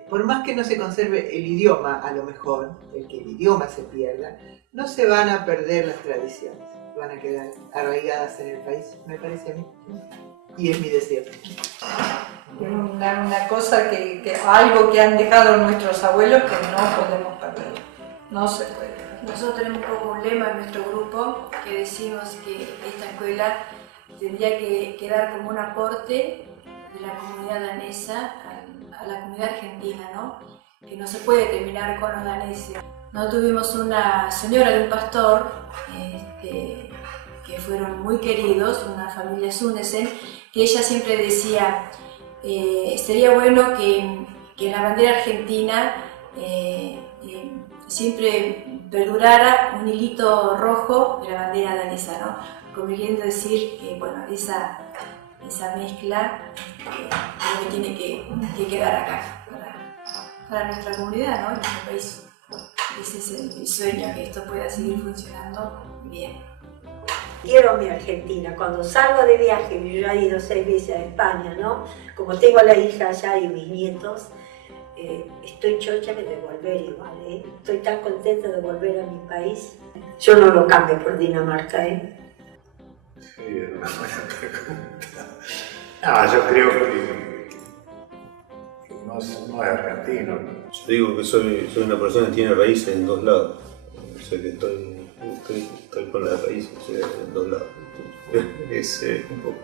Por más que no se conserve el idioma, a lo mejor, el que el idioma se pierda, no se van a perder las tradiciones, van a quedar arraigadas en el país, me parece a mí, y es mi deseo. Una cosa algo que han dejado nuestros abuelos que no podemos perder, no se puede. Nosotros tenemos como un lema en nuestro grupo que decimos que esta escuela tendría que dar como un aporte de la comunidad danesa a la comunidad argentina, ¿no? Que no se puede terminar con los daneses. No tuvimos una señora de un pastor que fueron muy queridos, una familia Sunesen, que ella siempre decía, sería bueno que la bandera argentina siempre perdurara un hilito rojo de la bandera danesa, ¿no? Como queriendo decir que, bueno, esa mezcla es lo que tiene que quedar acá para nuestra comunidad, ¿no? En nuestro país. Ese es el sueño, que esto pueda seguir funcionando bien. Quiero mi Argentina. Cuando salgo de viaje, yo ya he ido 6 veces a España, ¿no? Como tengo a la hija allá y mis nietos, estoy chocha de volver igual, ¿eh? Estoy tan contenta de volver a mi país. Yo no lo cambio por Dinamarca, ¿eh? Sí, es una buena pregunta. Yo creo que no es argentino. Yo digo que soy una persona que tiene raíces en dos lados. O sea que estoy con las raíces en dos lados. Es un poco.